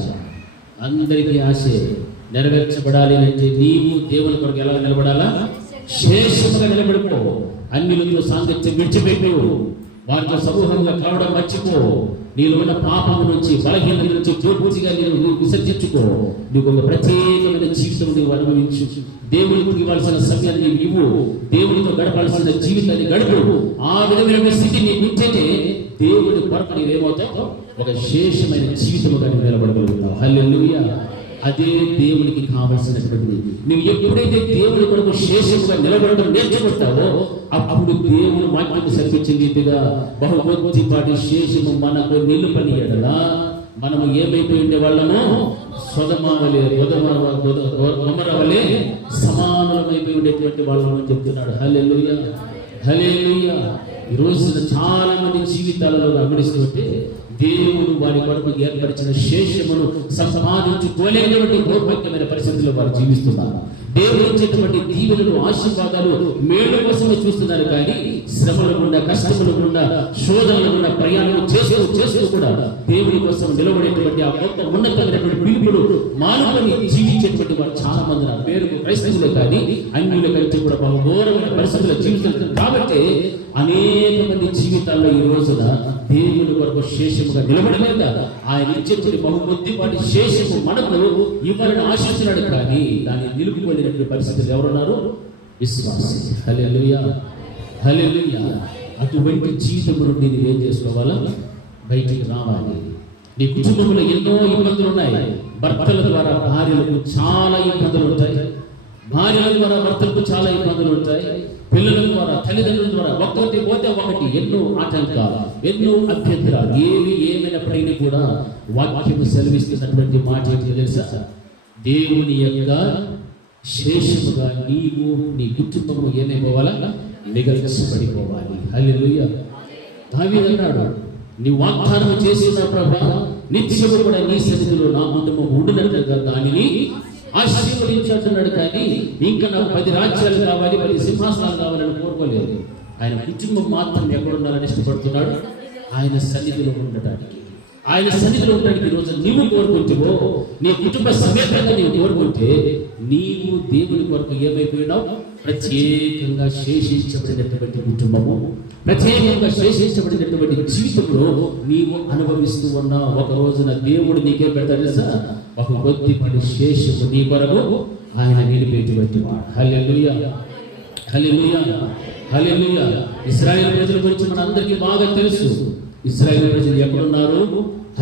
అందరికీ ఆశే. నెరవేర్చబడాలి అంటే నీవు దేవుని కొరకు ఎలా నిలబడాలా? శేషముగా నిలబడిపో. అన్యులతో సాంగత్యం విడిచిపెట్టు. వారితో సమూహంగా కావడం మర్చిపో. నీలో ఉన్న పాపము నుంచి, బలహీనత నుంచి పూర్తిగా నీవు విసర్జించుకో. నీకు ఒక ప్రత్యేకమైన జీవితం నువ్వు అనుభవించు. దేవునికి ఇవ్వాల్సిన సమయాన్ని నీవు ఇవ్వు. దేవునితో గడపాల్సిన జీవితాన్ని గడుపు. ఆ విధమైన స్థితి నీకు ఉంటేనే దేవుని కొరకు నీవేమవుతావు? ఒక శేషమైన జీవితముగా నువ్వు నిలబడగలుగుతావు. హల్లెలూయా. అదే దేవునికి కావలసినటువంటిది. నువ్వు ఎప్పుడైతే దేవుని కొరకు శేషముగా నిలబడడం నేర్చుకుంటావో అప్పుడు దేవుని వాక్యం సరిపించిన రీతిగా బహుకొద్దిపాటి శేషము మనకు నిలుపని ఎడలా మనము ఏమైపోయి ఉండే వాళ్ళము? సొదొమ వలె సమానమైపోయి ఉండేటువంటి వాళ్ళము అని చెప్తున్నాడు. హల్లెలూయా, హల్లెలూయా. ఈ రోజున చాలా మంది జీవితాలలో గమనిస్తుంటే దేవుడు వారి కొరకు ఏర్పరిచిన శేషమును సంపాదించుకోలేనటువంటి దౌర్భాగ్యమైన పరిస్థితుల్లో వారు జీవిస్తున్నారు. దేవుడు ఇచ్చేటువంటి దీవెనలు, ఆశీర్వాదాలు, మేలు కోసమే చూస్తున్నారు. కానీ శ్రమలు గుండా, కష్టములు గుండా, శోధనలు గుండా ప్రయాణం చేస్తూ కూడా దేవుని కోసం నిలబడేటువంటి ఆ గొప్ప ఉన్నతమైనటువంటి పిలుపులు మానవుని జీవించేటువంటి వారు చాలా మంది నా పేరుకు క్రైస్తవులు కానీ అన్యుల కంటే కూడా ఘోరమైన పరిస్థితుల్లో జీవిస్తున్నారు. కాబట్టి అనేక మంది జీవితాల్లో ఈ రోజున దేవుని కొరకు శేషముగా నిలబడలేక ఆయన ఇచ్చేటువంటి బహుకొద్దిపాటి శేషము మనకు ఇవ్వాలని ఆశిస్తున్నాడు. కానీ దాన్ని నిలుపుకోలేనటువంటి పరిస్థితులు ఎవరున్నారు? విశ్వాసి. హల్లెలూయా, హల్లెలూయా. అటువంటి జీవితం నుండి నువ్వేం చేసుకోవాలా? బయటికి రావాలి. నీ కుటుంబంలో ఎన్నో ఇబ్బందులు ఉన్నాయి. భర్తల ద్వారా భార్యలకు చాలా ఇబ్బందులు ఉంటాయి. భార్యల ద్వారా భర్తలకు చాలా ఇబ్బందులు ఉంటాయి. పిల్లల ద్వారా, తల్లిదండ్రుల ద్వారా ఒకటి పోతే ఒకటి ఎన్నో ఆటంకాలు, ఎన్నో అభ్యంతరాలు. ఏమైనప్పటికీ కూడా వాక్యము సెలవిస్తున్నటువంటి మాట ఏంటో తెలుసా? దేవుని యొక్క శేషముగా నీవు, నీ కుటుంబము ఏమైపోవాలా? మిగల్చబడిపోవాలి. హల్లెలూయా. దావీదు అన్నాడు, నీ వాగ్దానం చేసిన ప్రభా నిత్యము కూడా నీ సన్నిధిలో నా కుటుంబం ఉండినట్లుగా దానిని ఆశీర్వదించున్నాడు. కానీ ఇంకా నాకు 10 రాజ్యాలు కావాలి, 10 సింహాసనాలు కావాలని కోరుకోలేదు. ఆయన కుటుంబం మాత్రం ఎక్కడుండాలని ఇష్టపడుతున్నాడు? ఆయన సన్నిధిలో ఉండటానికి. ఆయన సన్నిధిలో ఉండడానికి ఈరోజు నీవు కోరుకుంటేవో, నీ కుటుంబ సమేతంగా నీవు కోరుకుంటే నీవు దేవుని కొరకు ఏమైపోయినావు? ప్రత్యేకంగా శేషించబడినటువంటి కుటుంబము, ప్రత్యేకంగా శేషించబడినటువంటి జీవితంలో నీవు అనుభవిస్తూ ఉన్నావు. ఒక రోజున దేవుడు నీకేం పెడతాడు తెలుసా? బహుకొద్దిపాటి శేషము నీ కొరకు ఆయన నిలిపేటువంటి వాడు. హల్లెలూయా, హల్లెలూయా, హల్లెలూయా. ఇశ్రాయేలు ప్రజల గురించి మనందరికీ బాగా తెలుసు. ఇశ్రాయేలు ప్రజలు ఎక్కడున్నారు?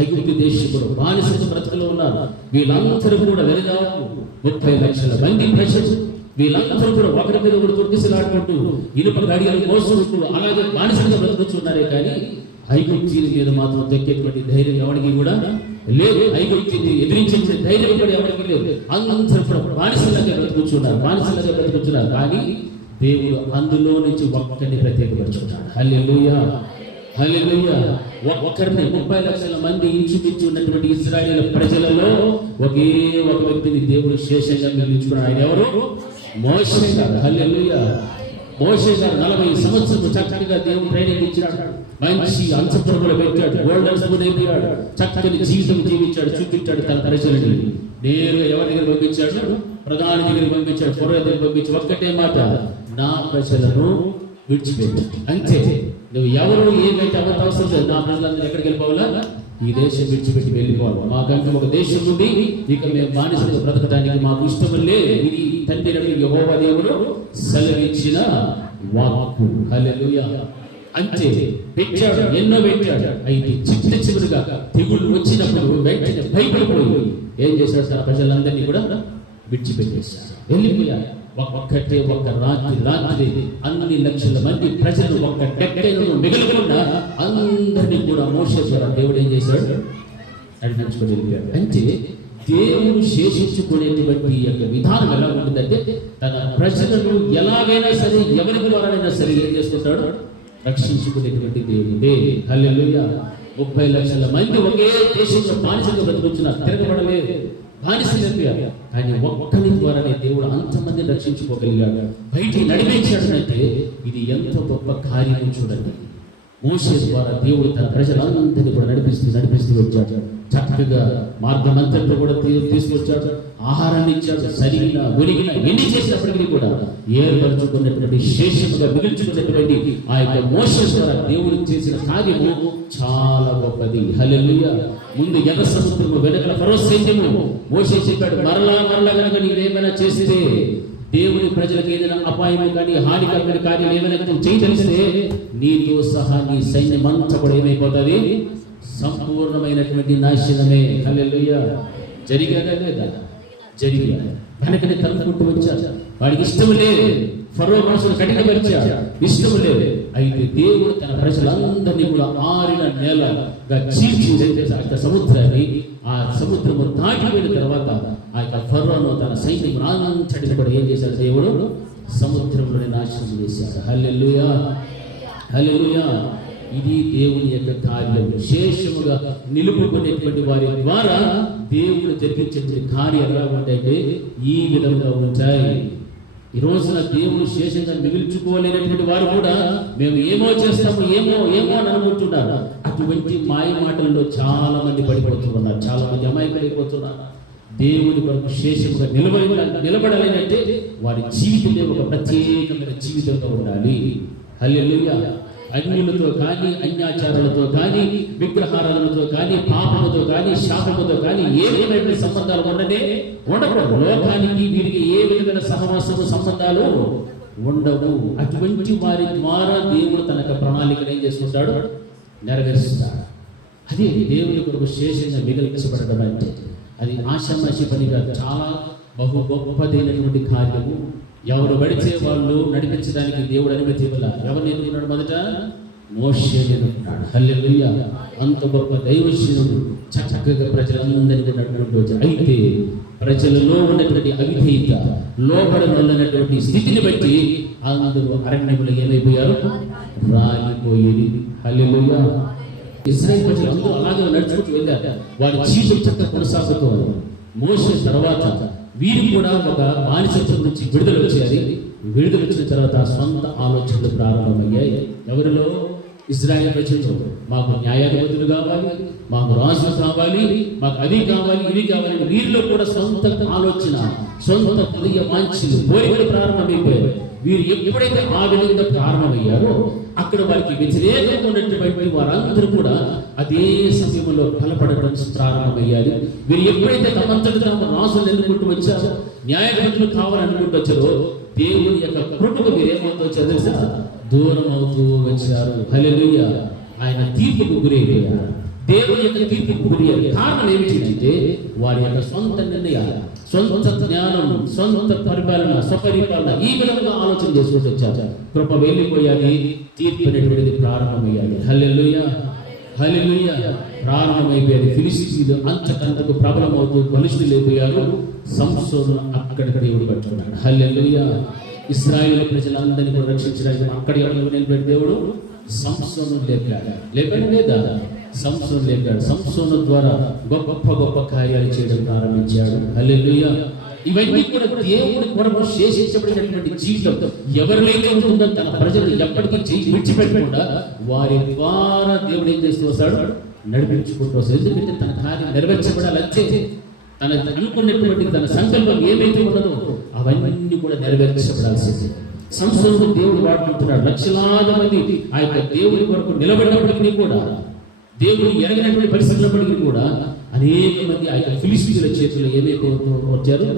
ఐగుప్తు దేశంలో బానిస బ్రతుకులో ఉన్నారు. వీళ్ళందరూ కూడా వెలగావు 30 లక్షల మంది ప్రజలు. వీళ్ళందరూ కూడా ఒకరి మీద ఒకరు తొక్కిసలాడుకుంటూ, ఇనుప గడియలు మోసుకుంటూ అలాగే బానిసలుగా బ్రతుకుతున్నారే. కానీ ఐగుప్తీల మీద మాత్రం తొక్కేటువంటి ధైర్యం ఎవరికి కూడా లేదు. ఐగుప్తీని ఎదిరించే ధైర్యం కూడా ఎవరికి లేదు. అందరూ కూడా బానిసలుగా బ్రతుకుతున్నారు. కానీ దేవుడు అందులో నుంచి ఒక్కరిని ప్రత్యేకపరుచున్నాడు. హల్లెలూయా, హల్లెలూయా. ఒక్కరిని 30 లక్షల మంది ఇంచుమించు ఉన్నటువంటి ఇశ్రాయేలు ప్రజలలో ఒకే ఒక వ్యక్తిని దేవుడు శేషంగా నిలిచుకున్నాడు. ఆయన ఎవరు? మోషే గారు. హల్లెలూయా, మోషే గారు 40 సంవత్సరాలు చక్కగా దేవుడు ట్రైనింగ్ ఇచ్చాడు. మంచి అంచపురములు పెట్టాడు, గోల్డెన్ స్పూన్ అయిపోయాడు, చక్కని జీవితం జీవించాడు, చూపించాడు తన ప్రజలని. నేరుగా ఎవరి దగ్గర పంపించాడు? ప్రధాని దగ్గర పంపించాడు, ఫరో దగ్గర పంపించి ఒక్కటే మాట, నా ప్రజలను విడిచిపెట్టు. అంతే, నువ్వు ఎవరు ఏమైతే అవ్వత అవసరం లేదు. నా ప్రజలందరూ ఎక్కడికి వెళ్ళిపోవాలా? ఈ దేశం విడిచిపెట్టి వెళ్ళిపోవాలి. మాకంటే ఒక దేశం ఉంది, ఇక మేము బానిసలుగా బ్రతకడానికి మాకు ఇష్టం లేదు. ఇది తండ్రి యెహోవా దేవుడు సెలవిచ్చిన వాక్కు. హల్లెలూయా. అంతే, పెట్టాడు, ఎన్నో పెట్టాడు. అయితే చిట్ట చివరిగా తెగుళ్ళు వచ్చినప్పుడు వెంటనే భయపడిపోయి ఏం చేశాడు? తన ప్రజలందరినీ కూడా విడిచిపెట్టేశాడు, వెళ్ళిపోయారు. ఒక్క రాత్రి అన్ని లక్షల మంది ప్రజలు ఒక్క డెక్కను మిగలకుండా అందరినీ కూడా మోషే ద్వారా దేవుడు ఏం చేశాడు? నడిపించుకొని వెళ్ళిపోయాడు. అంటే దేవుడు శేషించుకునేటువంటి యొక్క విధానం ఎలా ఉంటుందంటే, తన ప్రజలను ఎలాగైనా సరే, ఎవరి ద్వారానైనా సరే ఏం చేసుకుంటాడు? రక్షించుకునేటువంటి దేవుడే. హల్లెలూయా. 30 లక్షల మంది ఒకే దేశంలో బానిసలుగా బ్రతుకుతున్నారు, తిరగబడలేదు, బానిసలైపోయారు. కానీ ఒక్కరి ద్వారానే దేవుడు అంతమంది రక్షించుకోగలిగాడు, బయటికి నడిపించాడు. అంటే ఇది ఎంత గొప్ప కార్యం చూడండి. మోషే ద్వారా దేవుడు తన ప్రజలందరినీ కూడా నడిపిస్తూ వచ్చాడు. చక్కగా మార్గమంతట్లో కూడా తీసుకొచ్చాడు, ఆహారాన్ని ఇచ్చాడు, సరిగిన ఒరిగిన ఎన్ని చేసినప్పటికీ కూడా ఏర్పరచుకున్నటువంటి శేషముగా మిగిల్చుకున్నటువంటి ఆ యొక్క మోషే ద్వారా దేవుడు చేసిన కార్యము చాలా గొప్పది. హల్లెలూయా. ముందు ఎర్ర సముద్రము, వెనకల ఫరో సైన్యము. మోషే చెప్పాడు, మరలా కనుక నీవేమైనా చేస్తే, దేవుని ప్రజలకు ఏదైనా అపాయం కానీ హానికరమైన కార్యం ఏమైనా చేయదలిస్తే, నీతో సహా నీ సైన్యం అంతా కూడా ఏమైపోతుంది? సంపూర్ణమైనటువంటి నాశనమే. హల్లెలూయా. జరిగాదా లేదా? జరిగాడు. వెనకనే తలుపుకుంటూ వచ్చాడు. వాడికి ఇష్టం లేదు, ఫరో మనసును కఠినపరిచాడు, ఇష్టం లేదు. అయితే దేవుడు తన ప్రజలందరినీ కూడా ఆరిన నేలగా చీల్చి సముద్రాన్ని, ఆ సముద్రము దాటిపోయిన తర్వాత ఆ యొక్క ఫరోను తన సైన్యం అంతటిని కూడా ఏం చేశాడు? దేవుడు సముద్రంలోనే నాశనం చేశాడు. హల్లెలూయా. హల్లెలూయా. ఇది దేవుని యొక్క కార్యం. శేషముగా నిలుపుకునేటువంటి వారి ద్వారా దేవుడు జరిగించే కార్యాలు ఎలా ఉంటాయంటే ఈ విధంగా ఉంటాయి. ఈ రోజున దేవుడు శేషంగా మిగిల్చుకోలేనటువంటి వారు కూడా మేము ఏమో చేస్తాము, ఏమో అని అనుకుంటున్నారు. అటువంటి మాయ మాటల్లో చాలా మంది పడిపోతున్నారు, చాలా మంది అమాయకులైపోతున్నారు. దేవుడి కొరకు శేషముగా నిలబడాలంటే వారి జీవితంలో ఒక ప్రత్యేకమైన జీవితంగా ఉండాలి. హల్లెలూయా. అన్యులతో కానీ, అన్యాచారాలతో కానీ, విగ్రహారాధనతో కానీ, పాపముతో కానీ, శాపముతో కానీ ఏ విధమైన సంబంధాలు ఉండకూడదు. లోకానికి వీరికి ఏ విధమైన సహవాసము సంబంధాలు ఉండవు. అటువంటి వారి ద్వారా దేవుడు తన ప్రణాళికను ఏం చేసుకుంటాడు? నెరవేరుస్తాడు. అది దేవుని కొరకు శేషంగా మిగిలించబడడం అంటే అది ఆశామాషి పనిగా చాలా బహు గొప్పదైనటువంటి కార్యము. ఎవరు పడితే వాళ్ళు నడిపించడానికి దేవుడు అనుమతి ఇవ్వాలి. ఎవరు ఎన్నుకున్నాడు? మొదట మోషే ఎన్నుకున్నాడు. హల్లెలూయా. అంత గొప్ప దైవశీనుడు చక్కగా ప్రజలందరినీ నడుపుకుంటూ వచ్చాడు. అయితే ప్రజలలో ఉన్నటువంటి అవిధేయత, లోబడనటువంటి స్థితిని బట్టి అందరూ అరణ్యములు ఏమైపోయారు? రాలిపోయేది. హల్లెలూయా. ఇశ్రాయేలు ప్రజలు అందరూ అలాగే నడుచుకుంటూ వెళ్ళారు. వారి జీవితం చక్కగా కొనసాగుతోంది. మోషే తర్వాత వీరు కూడా ఒక బానిసత్వం నుంచి విడుదల వచ్చేది. విడుదల వచ్చిన తర్వాత సొంత ఆలోచనలు ప్రారంభమయ్యాయి. ఎవరిలో? ఇశ్రాయేలు ప్రజలు. మాకు న్యాయాధిపతులు కావాలి, మాకు రాజులు కావాలి, మాకు అది కావాలి, ఇది కావాలి. వీరిలో కూడా సొంత ఆలోచన, సొంత హృదయ వాంఛలు, కోరికలు ప్రారంభమైపోయాయి. వీరు ఎప్పుడైతే ఆ విధంగా ప్రారంభమయ్యారో అక్కడ వారికి వ్యతిరేకంగా ఉన్నటువంటి వారందరూ కూడా అదే సమయంలో బలపడడం ప్రారంభమయ్యారు. వీరు ఎప్పుడైతే తమంతటి తాము రాజులు ఎన్నుకుంటూ వచ్చారో, న్యాయాధిపతులు కావాలనుకుంటూ వచ్చారో, దేవుని యొక్క కృపకు మీరు ఏమవుతుందో తెలుసా? దూరం అవుతూ వచ్చారు. హల్లెలూయా. ఆయన తీర్పుకు గురయ్యారు. దేవుని యొక్క తీర్పుకు గురయ్యారు. కారణం ఏమిటంటే వారి యొక్క సొంత నిర్ణయాలు, సొంత జ్ఞానం, సొంత పరిపాలన, స్వపరిపాలన, ఈ విధంగా ఆలోచన చేసుకుంటూ వచ్చారు. కృప వెళ్ళిపోయాలి, తీర్పు అనేటువంటిది ప్రారంభమయ్యాలి. హల్లెలూయా. హల్లెలూయా. ప్రారంభమైపోయాలి. ఫిలిష్తీయులు అంతకంతకు ప్రబలమవుతూ బలిష్ఠులైపోయారు. సంసోను అక్కడ దేవుడు కట్టుకున్నాడు. హల్లెలూయా. ఇశ్రాయేలు ప్రజలందరినీ రక్షించడానికి అక్కడ ఎవరు నిలబెట్టి దేవుడు సంసోను లేపాడు. లేపాడు లేదా? సంసోను లేపాడు. సంసోను ద్వారా గొప్ప గొప్ప కార్యాలు చేయడం ప్రారంభించాడు. హల్లెలూయా. ఇవన్నీ కూడా దేవుడి కొరకు శేషించబడినటువంటి జీవితం ఎవరినైతే ఉంటుందో తన ప్రజలు ఎప్పటికీ విడిచిపెట్టకుండా వారి ద్వారా దేవుడు ఏం చేస్తూ వస్తాడు, నడిపించుకుంటూ వస్తాడు. ఎందుకంటే తన కార్యం నెరవేర్చబడాలంటే తన అనుకున్నటువంటి తన సంకల్పం ఏమైతే ఉన్నదో అవన్నీ కూడా నెరవేర్చబడాల్సింది. సంస్థలను దేవుడు వాడుకుంటున్నాడు. లక్షలాది మంది ఆ యొక్క దేవుడి కొరకు నిలబడినప్పటికీ కూడా, దేవుడు ఎరగినటువంటి పరిస్థితులప్పటికీ కూడా అనేక మంది ఆ యొక్క ఫిలిష్తీయుల చేతుల్లో ఏమైతే వచ్చారు,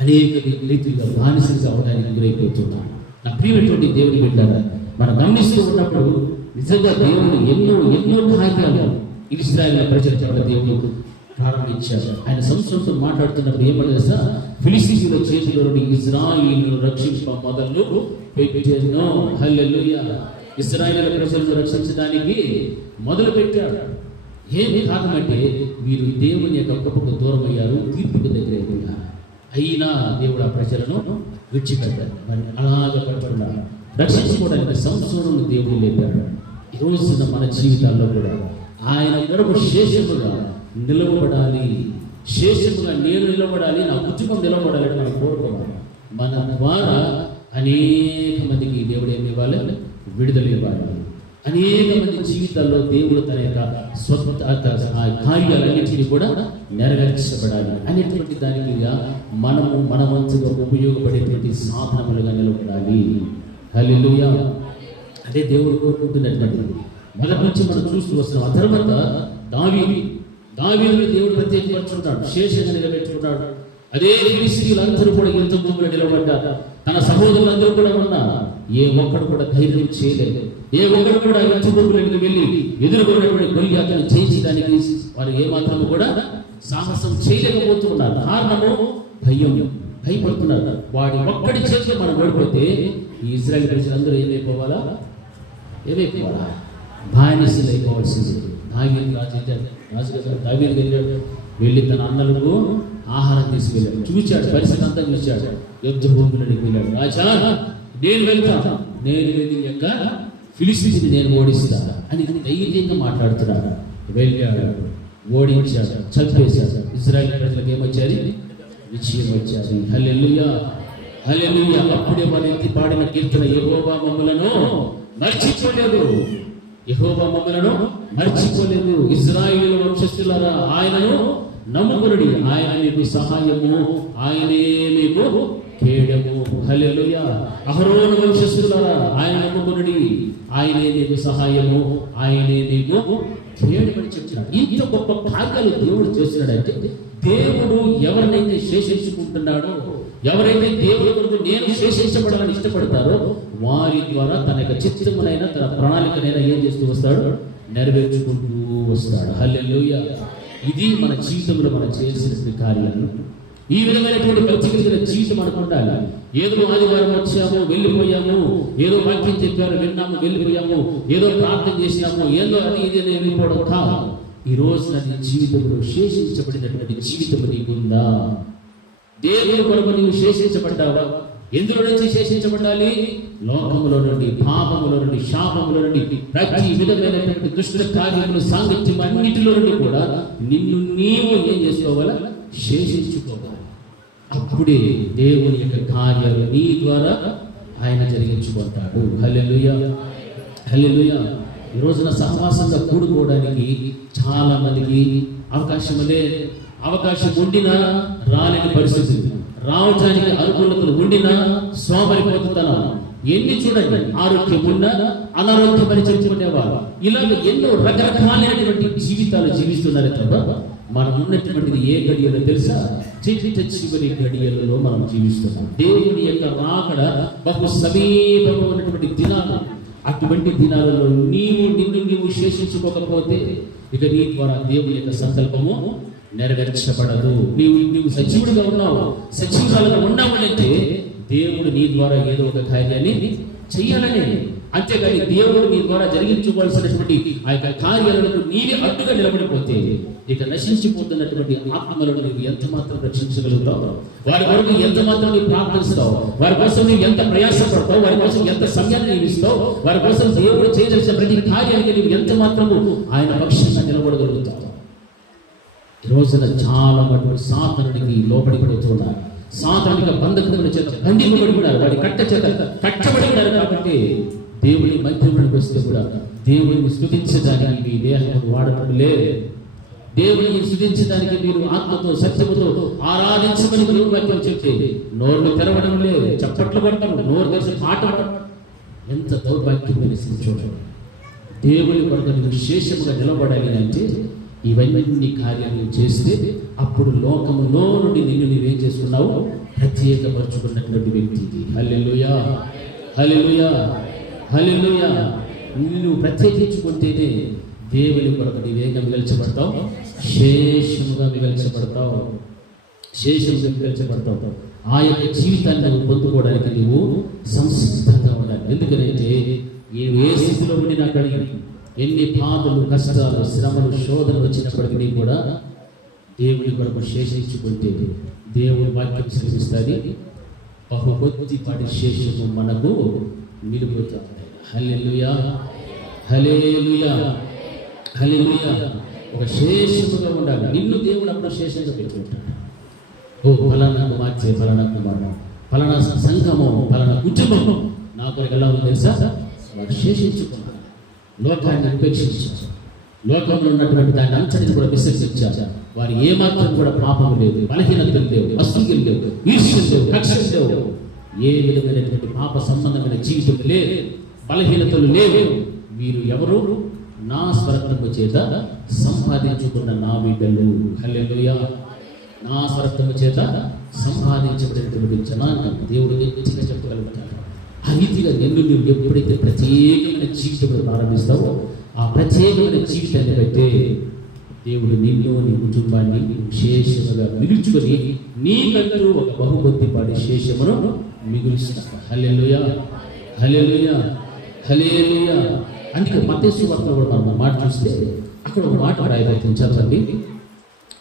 అనేక రీతిగా బానిసలుగా అవడానికి గురైపోతున్నారు. నా ప్రియమైనటువంటి దేవుని బిడ్డలారా, మనం గమనిస్తూ ఉన్నప్పుడు నిజంగా దేవుడు ఎన్నో కార్యాలు ఇశ్రాయేలు ప్రజల చేత దేవుడు ప్రారంభించారు. ఆయన సంస్థలతో మాట్లాడుతున్నప్పుడు ఏమని తెలుసా, ఫిలిష్తీయుల చేతిలో నుండి ఇశ్రాయేలును రక్షింప మొదలు పెట్టెను. హల్లెలూయా. ఇశ్రాయేలు ప్రజలను రక్షించడానికి మొదలు పెట్టాడు. ఏమి కారణమంటే వీరు దేవుని యొక్క కృపకు దూరం అయ్యారు, తీర్పుకు దగ్గర అయిపోయారు. అయినా దేవుడు ఆ ప్రజలను విడిచిపెట్టారు. అలాగ పడుతున్నా రక్షించుకోవడానికి సంవత్సరం దేవుడు లేపాడు. ఈ రోజున మన జీవితాల్లో కూడా ఆయన కొరకు శేషముగా నిలవబడాలి, శేషముగా నేను నిలబడాలి, నా కుటుంబం నిలబడాలి అని మనం కోరుకోవాలి. మన ద్వారా అనేక మందికి దేవుడు ఏమి ఇవ్వాలి, విడుదల ఇవ్వాలి. అనేక మంది జీవితాల్లో దేవుడు తన యొక్క కార్యాలన్నింటినీ కూడా నెరవేర్చబడాలి అనేటువంటి దానికి మన వంతుగా ఉపయోగపడేటువంటి సాధనములుగా నిలబడాలి. హల్లెలూయా. అదే దేవుడు కోరుకుంటున్నటువంటి మొదటి నుంచి మనం చూస్తూ వస్తున్నాం. ఆ తర్వాత దావీదుని దేవుడు ప్రత్యేకపరుచుకున్నాడు, శేషంగా నిలబెట్టుకున్నాడు. అదే ఫిలిష్తీయులందరూ కూడా యుద్ధ భూమిలో నిలబడ్డారు. తన సహోదరులందరూ కూడా ఉన్నారు. ఏ ఒక్కడు కూడా ధైర్యం చేయలేదు. ఏ ఒక్కడు కూడా యుద్ధ భూమిలోకి వెళ్ళి ఎదుర్కొన్నటువంటి గొలియాతును జయించడానికి వారు ఏమాత్రము కూడా సాహసం చేయలేకపోతున్నారు. కారణము భయపడుతున్నారు. వాడి ఒక్కడి చేతిలో మనం ఓడిపోతే ఈ ఇశ్రాయేలు ప్రజలందరూ ఏమైపోవాలా, బానిసలు అయిపోవాల్సింది. దావీదు వెళ్ళాడు, వెళ్ళి తన అన్నలకు ఆహారం తీసుకెళ్ళాడు. చూచాడు, పరిస్థితి అంతా చూశాడు. యుద్ధ భూమిలోకి వెళ్ళాడు. రాజా, నేను వెళ్తాను, నేను వెళ్ళి యొక్క ఫిలిష్తీయుని నేను ఓడిస్తాను అని ధైర్యంగా మాట్లాడుతున్నాడు. వెళ్ళాడు, ఓడించాడు, చంపేశాడు. ఇశ్రాయేలు ప్రజలకు ఏమొచ్చారు, విజయం వచ్చారు. హల్లెలూయా, హల్లెలూయా. అప్పుడే మన ఎత్తి పాడిన కీర్తన, యెహోవా మమ్ములను మర్చిపోలేదు, యెహోవా మమ్ములను మర్చిపోలేదు. ఇశ్రాయేలు వంశస్థులారా, ఆయనను నమ్ముకునుడి, ఆయన మీకు సహాయము, ఆయనే మీకు కేడము. హల్లెలూయా. అహరోను వంశస్థులారా, ఆయన నమ్ముకునుడి, ఆయనే మీకు సహాయము, ఆయనే మీకు కేడమని చెప్తున్నాడు. ఇంత గొప్ప కార్యాలు దేవుడు చేస్తున్నాడంటే, దేవుడు ఎవరినైతే శేషించుకుంటున్నాడో, ఎవరైతే దేవుడు కొరకు నేను శేషించబడాలని ఇష్టపడతారో వారి ద్వారా తన యొక్క చిత్తమునైనా తన ప్రణాళికనైనా ఏం చేస్తూ వస్తాడు, నెరవేర్చుకుంటూ వస్తాడు. హల్లెలూయా. ఇది మన జీవితంలో మనం చేయాల్సిన కార్యాలు. ఈ విధమైనటువంటి ప్రతికరిగిన జీవితం మనకు ఉండాలి. ఏదో ఆదివారం వచ్చాము, వెళ్ళిపోయాము, ఏదో వాక్యం చెప్పారు, విన్నాము, వెళ్ళిపోయాము, ఏదో ప్రార్థన చేసినాము, ఏదో అది ఇది వెళ్ళిపోవడం కాదు. ఈ రోజు నీ జీవితంలో శేషించబడినటువంటి జీవితం నీకుందా? దేవుని కొరకు నీవు శేషించబడ్డావా? ఎందులో నుంచి శేషించబడాలి? లోకములో నుండి, పాపములో నుండి, శాపములో నుండి, ప్రతి విధమైనటువంటి దుష్ట కార్యములు, సాంగత్యం అన్నిటిలో నుండి కూడా నిన్ను నీవు ఏం చేసుకోవాలా? శేషించుకోవాలి. అప్పుడే దేవుని యొక్క కార్యాలు నీ ద్వారా ఆయన జరిగించుకుంటాడు. హల్లెలూయా, హల్లెలూయా. ఈ రోజున సహవాసంగా కూడుకోవడానికి చాలా మందికి అవకాశం ఉండినా రాలేని పరిస్థితి, రావడానికి అనుకూలతలు ఉండినా సోమరిపోతున్నా, ఎన్ని చూడండి, ఆరోగ్యం ఉన్నా అనారోగ్యం అని చెప్పుకునేవారు. ఇలాగ ఎన్నో రకరకాలైనటువంటి జీవితాలు జీవిస్తున్నారే తప్ప మనం ఉన్నటువంటిది ఏ గడియలో తెలుసా? చివరి గడియలలో మనం జీవిస్తున్నాం. దేవుని యొక్క రాకడ బహు సమీపంలో ఉన్నటువంటి దినాలు. అటువంటి దినాలలో నిన్ను శేషించుకోకపోతే ఇక నీ ద్వారా దేవుని యొక్క సంకల్పము నెరవేర్చబడదు. నీవు సజీవుడిగా ఉన్నావు, సజీవురాలుగా ఉన్నావంటే దేవుడు నీ ద్వారా ఏదో ఒక కార్యాన్ని చెయ్యాలని. అంతేగాని దేవుడు నీ ద్వారా జరిగించవలసినటువంటి ఆ యొక్క కార్యాలకు నీవే అడ్డుగా నిలబడిపోతే ఇక నశించిపోతున్నటువంటి ఆత్మలను నీవు ఎంత మాత్రం రక్షించగలుగుతావు? వారి కొరకు ఎంత మాత్రం నీవు ప్రార్థిస్తావు? వారి కోసం నీవు ఎంత ప్రయాసపడతావు? వారి కోసం ఎంత సమయాన్ని నీవు ఇస్తావు? వారి కోసం దేవుడు చేయదలిసిన ప్రతి కార్యానికి నీవు ఎంత మాత్రము ఆయన పక్షంగా నిలబడగలుగుతావు? ఈ రోజున చాలా మటుకు సాతానుడికి లోబడిపోతున్నారు. సాతానిక బంధకముల చేత బంధింపబడి ఉన్నారు. వాడి కట్ట చేత కట్టబడి ఉన్నారు. కాబట్టి దేవుని మధ్యలోకి వస్తే కూడా దేవుని స్తుతించడానికి మీ దేహాన్ని వాడటం లేదు. దేవుని స్తుతించడానికి మీరు ఆత్మతో సత్యముతో ఆరాధించమని దేవుని వాక్యం చెప్తే నోరు తెరవడం లేదు, చప్పట్లు పడటం, నోరు తెరిచి పాట పడటం. ఎంత దౌర్భాగ్యమైన స్థితి చూడండి. దేవుని కొరకు విశేషంగా నిలబడాలి అంటే ఇవన్నీ కార్యాలు చేస్తే అప్పుడు లోకములో నుండి నిన్ను నీవేం చేసుకున్నావు? ప్రత్యేకపరచుకున్నటువంటి వ్యక్తి. హల్లెలూయా, హల్లెలూయా, హల్లెలూయా. నిన్ను ప్రత్యేకించుకుంటేనే దేవుని కొరకు నీవేగా మిగల్చబడతావు, శేషముగా మిగల్చబడతావు, శేషముగా మిగల్చబడతావు. ఆ యొక్క జీవితాన్ని నువ్వు పొందుకోవడానికి నువ్వు సంసిద్ధంగా ఉండాలి. ఎందుకంటే ఏ స్థితిలో ఉండినా కానీ ఎన్ని బాధలు, కష్టాలు, శ్రమలు, శోధనలు వచ్చినప్పటికీ కూడా దేవుని కొరకు శేషించుకుంటే దేవుని వాక్యం శ్రమిస్తుంది. బహుకొద్దిపాటి శేషము మనకు నిలుపుతుంది. హల్లెలూయా, హల్లెలూయా, హల్లెలూయా. ఒక శేషముగా ఉండాలి. నిన్ను దేవుడు అప్పుడు శేషంగా పెట్టుకుంటాడు. ఓ ఫలానా కుమార్తె, ఫలానా కుమారుడు, ఫలానా సంఘము, ఫలానా కుటుంబం నా కొరకు ఎలా ఉంది తెలుసా? వాడు శేషించుకున్నాడు. లోకాన్ని ఉపేక్షించారు. లోకంలో ఉన్నటువంటి దాన్ని అంతటిని కూడా విసర్జించారు. వారు ఏమాత్రం కూడా పాపం లేదు, బలహీనతలు లేవు, అసూయలు లేవు, ఈర్ష్యలు లేవు, కక్షలు లేవు. ఏ విధమైనటువంటి పాప సంబంధమైన జీవితం లేదు, బలహీనతలు లేవు. వీరు ఎవరు? నా స్వరక్తము చేత సంపాదించుకున్న నా బిడ్డలు. హల్లెలూయా. నా స్వరక్తము చేత సంపాదించబడినటువంటి జనాంగం దేవుడు గట్టిగా చెప్పగలుగుతాడు. ఆ రీతిగా నిన్ను నువ్వు ఎప్పుడైతే ప్రత్యేకమైన జీవితం ప్రారంభిస్తావో ఆ ప్రత్యేకమైన జీవితాన్ని బట్టే దేవుడు నిన్ను, నీ కుటుంబాన్ని విశేషముగా మిగుల్చుకొని నీకంటూ ఒక బహుమతిపాటి శేషమును మిగులుస్తాడు. హల్లెలూయా, హల్లెలూయా, హల్లెలూయా. అందుకే మత్తయి సువార్త కూడా మనం మాట చూస్తే అక్కడ ఒక మాట రాయబడుతుంది. చదవండి.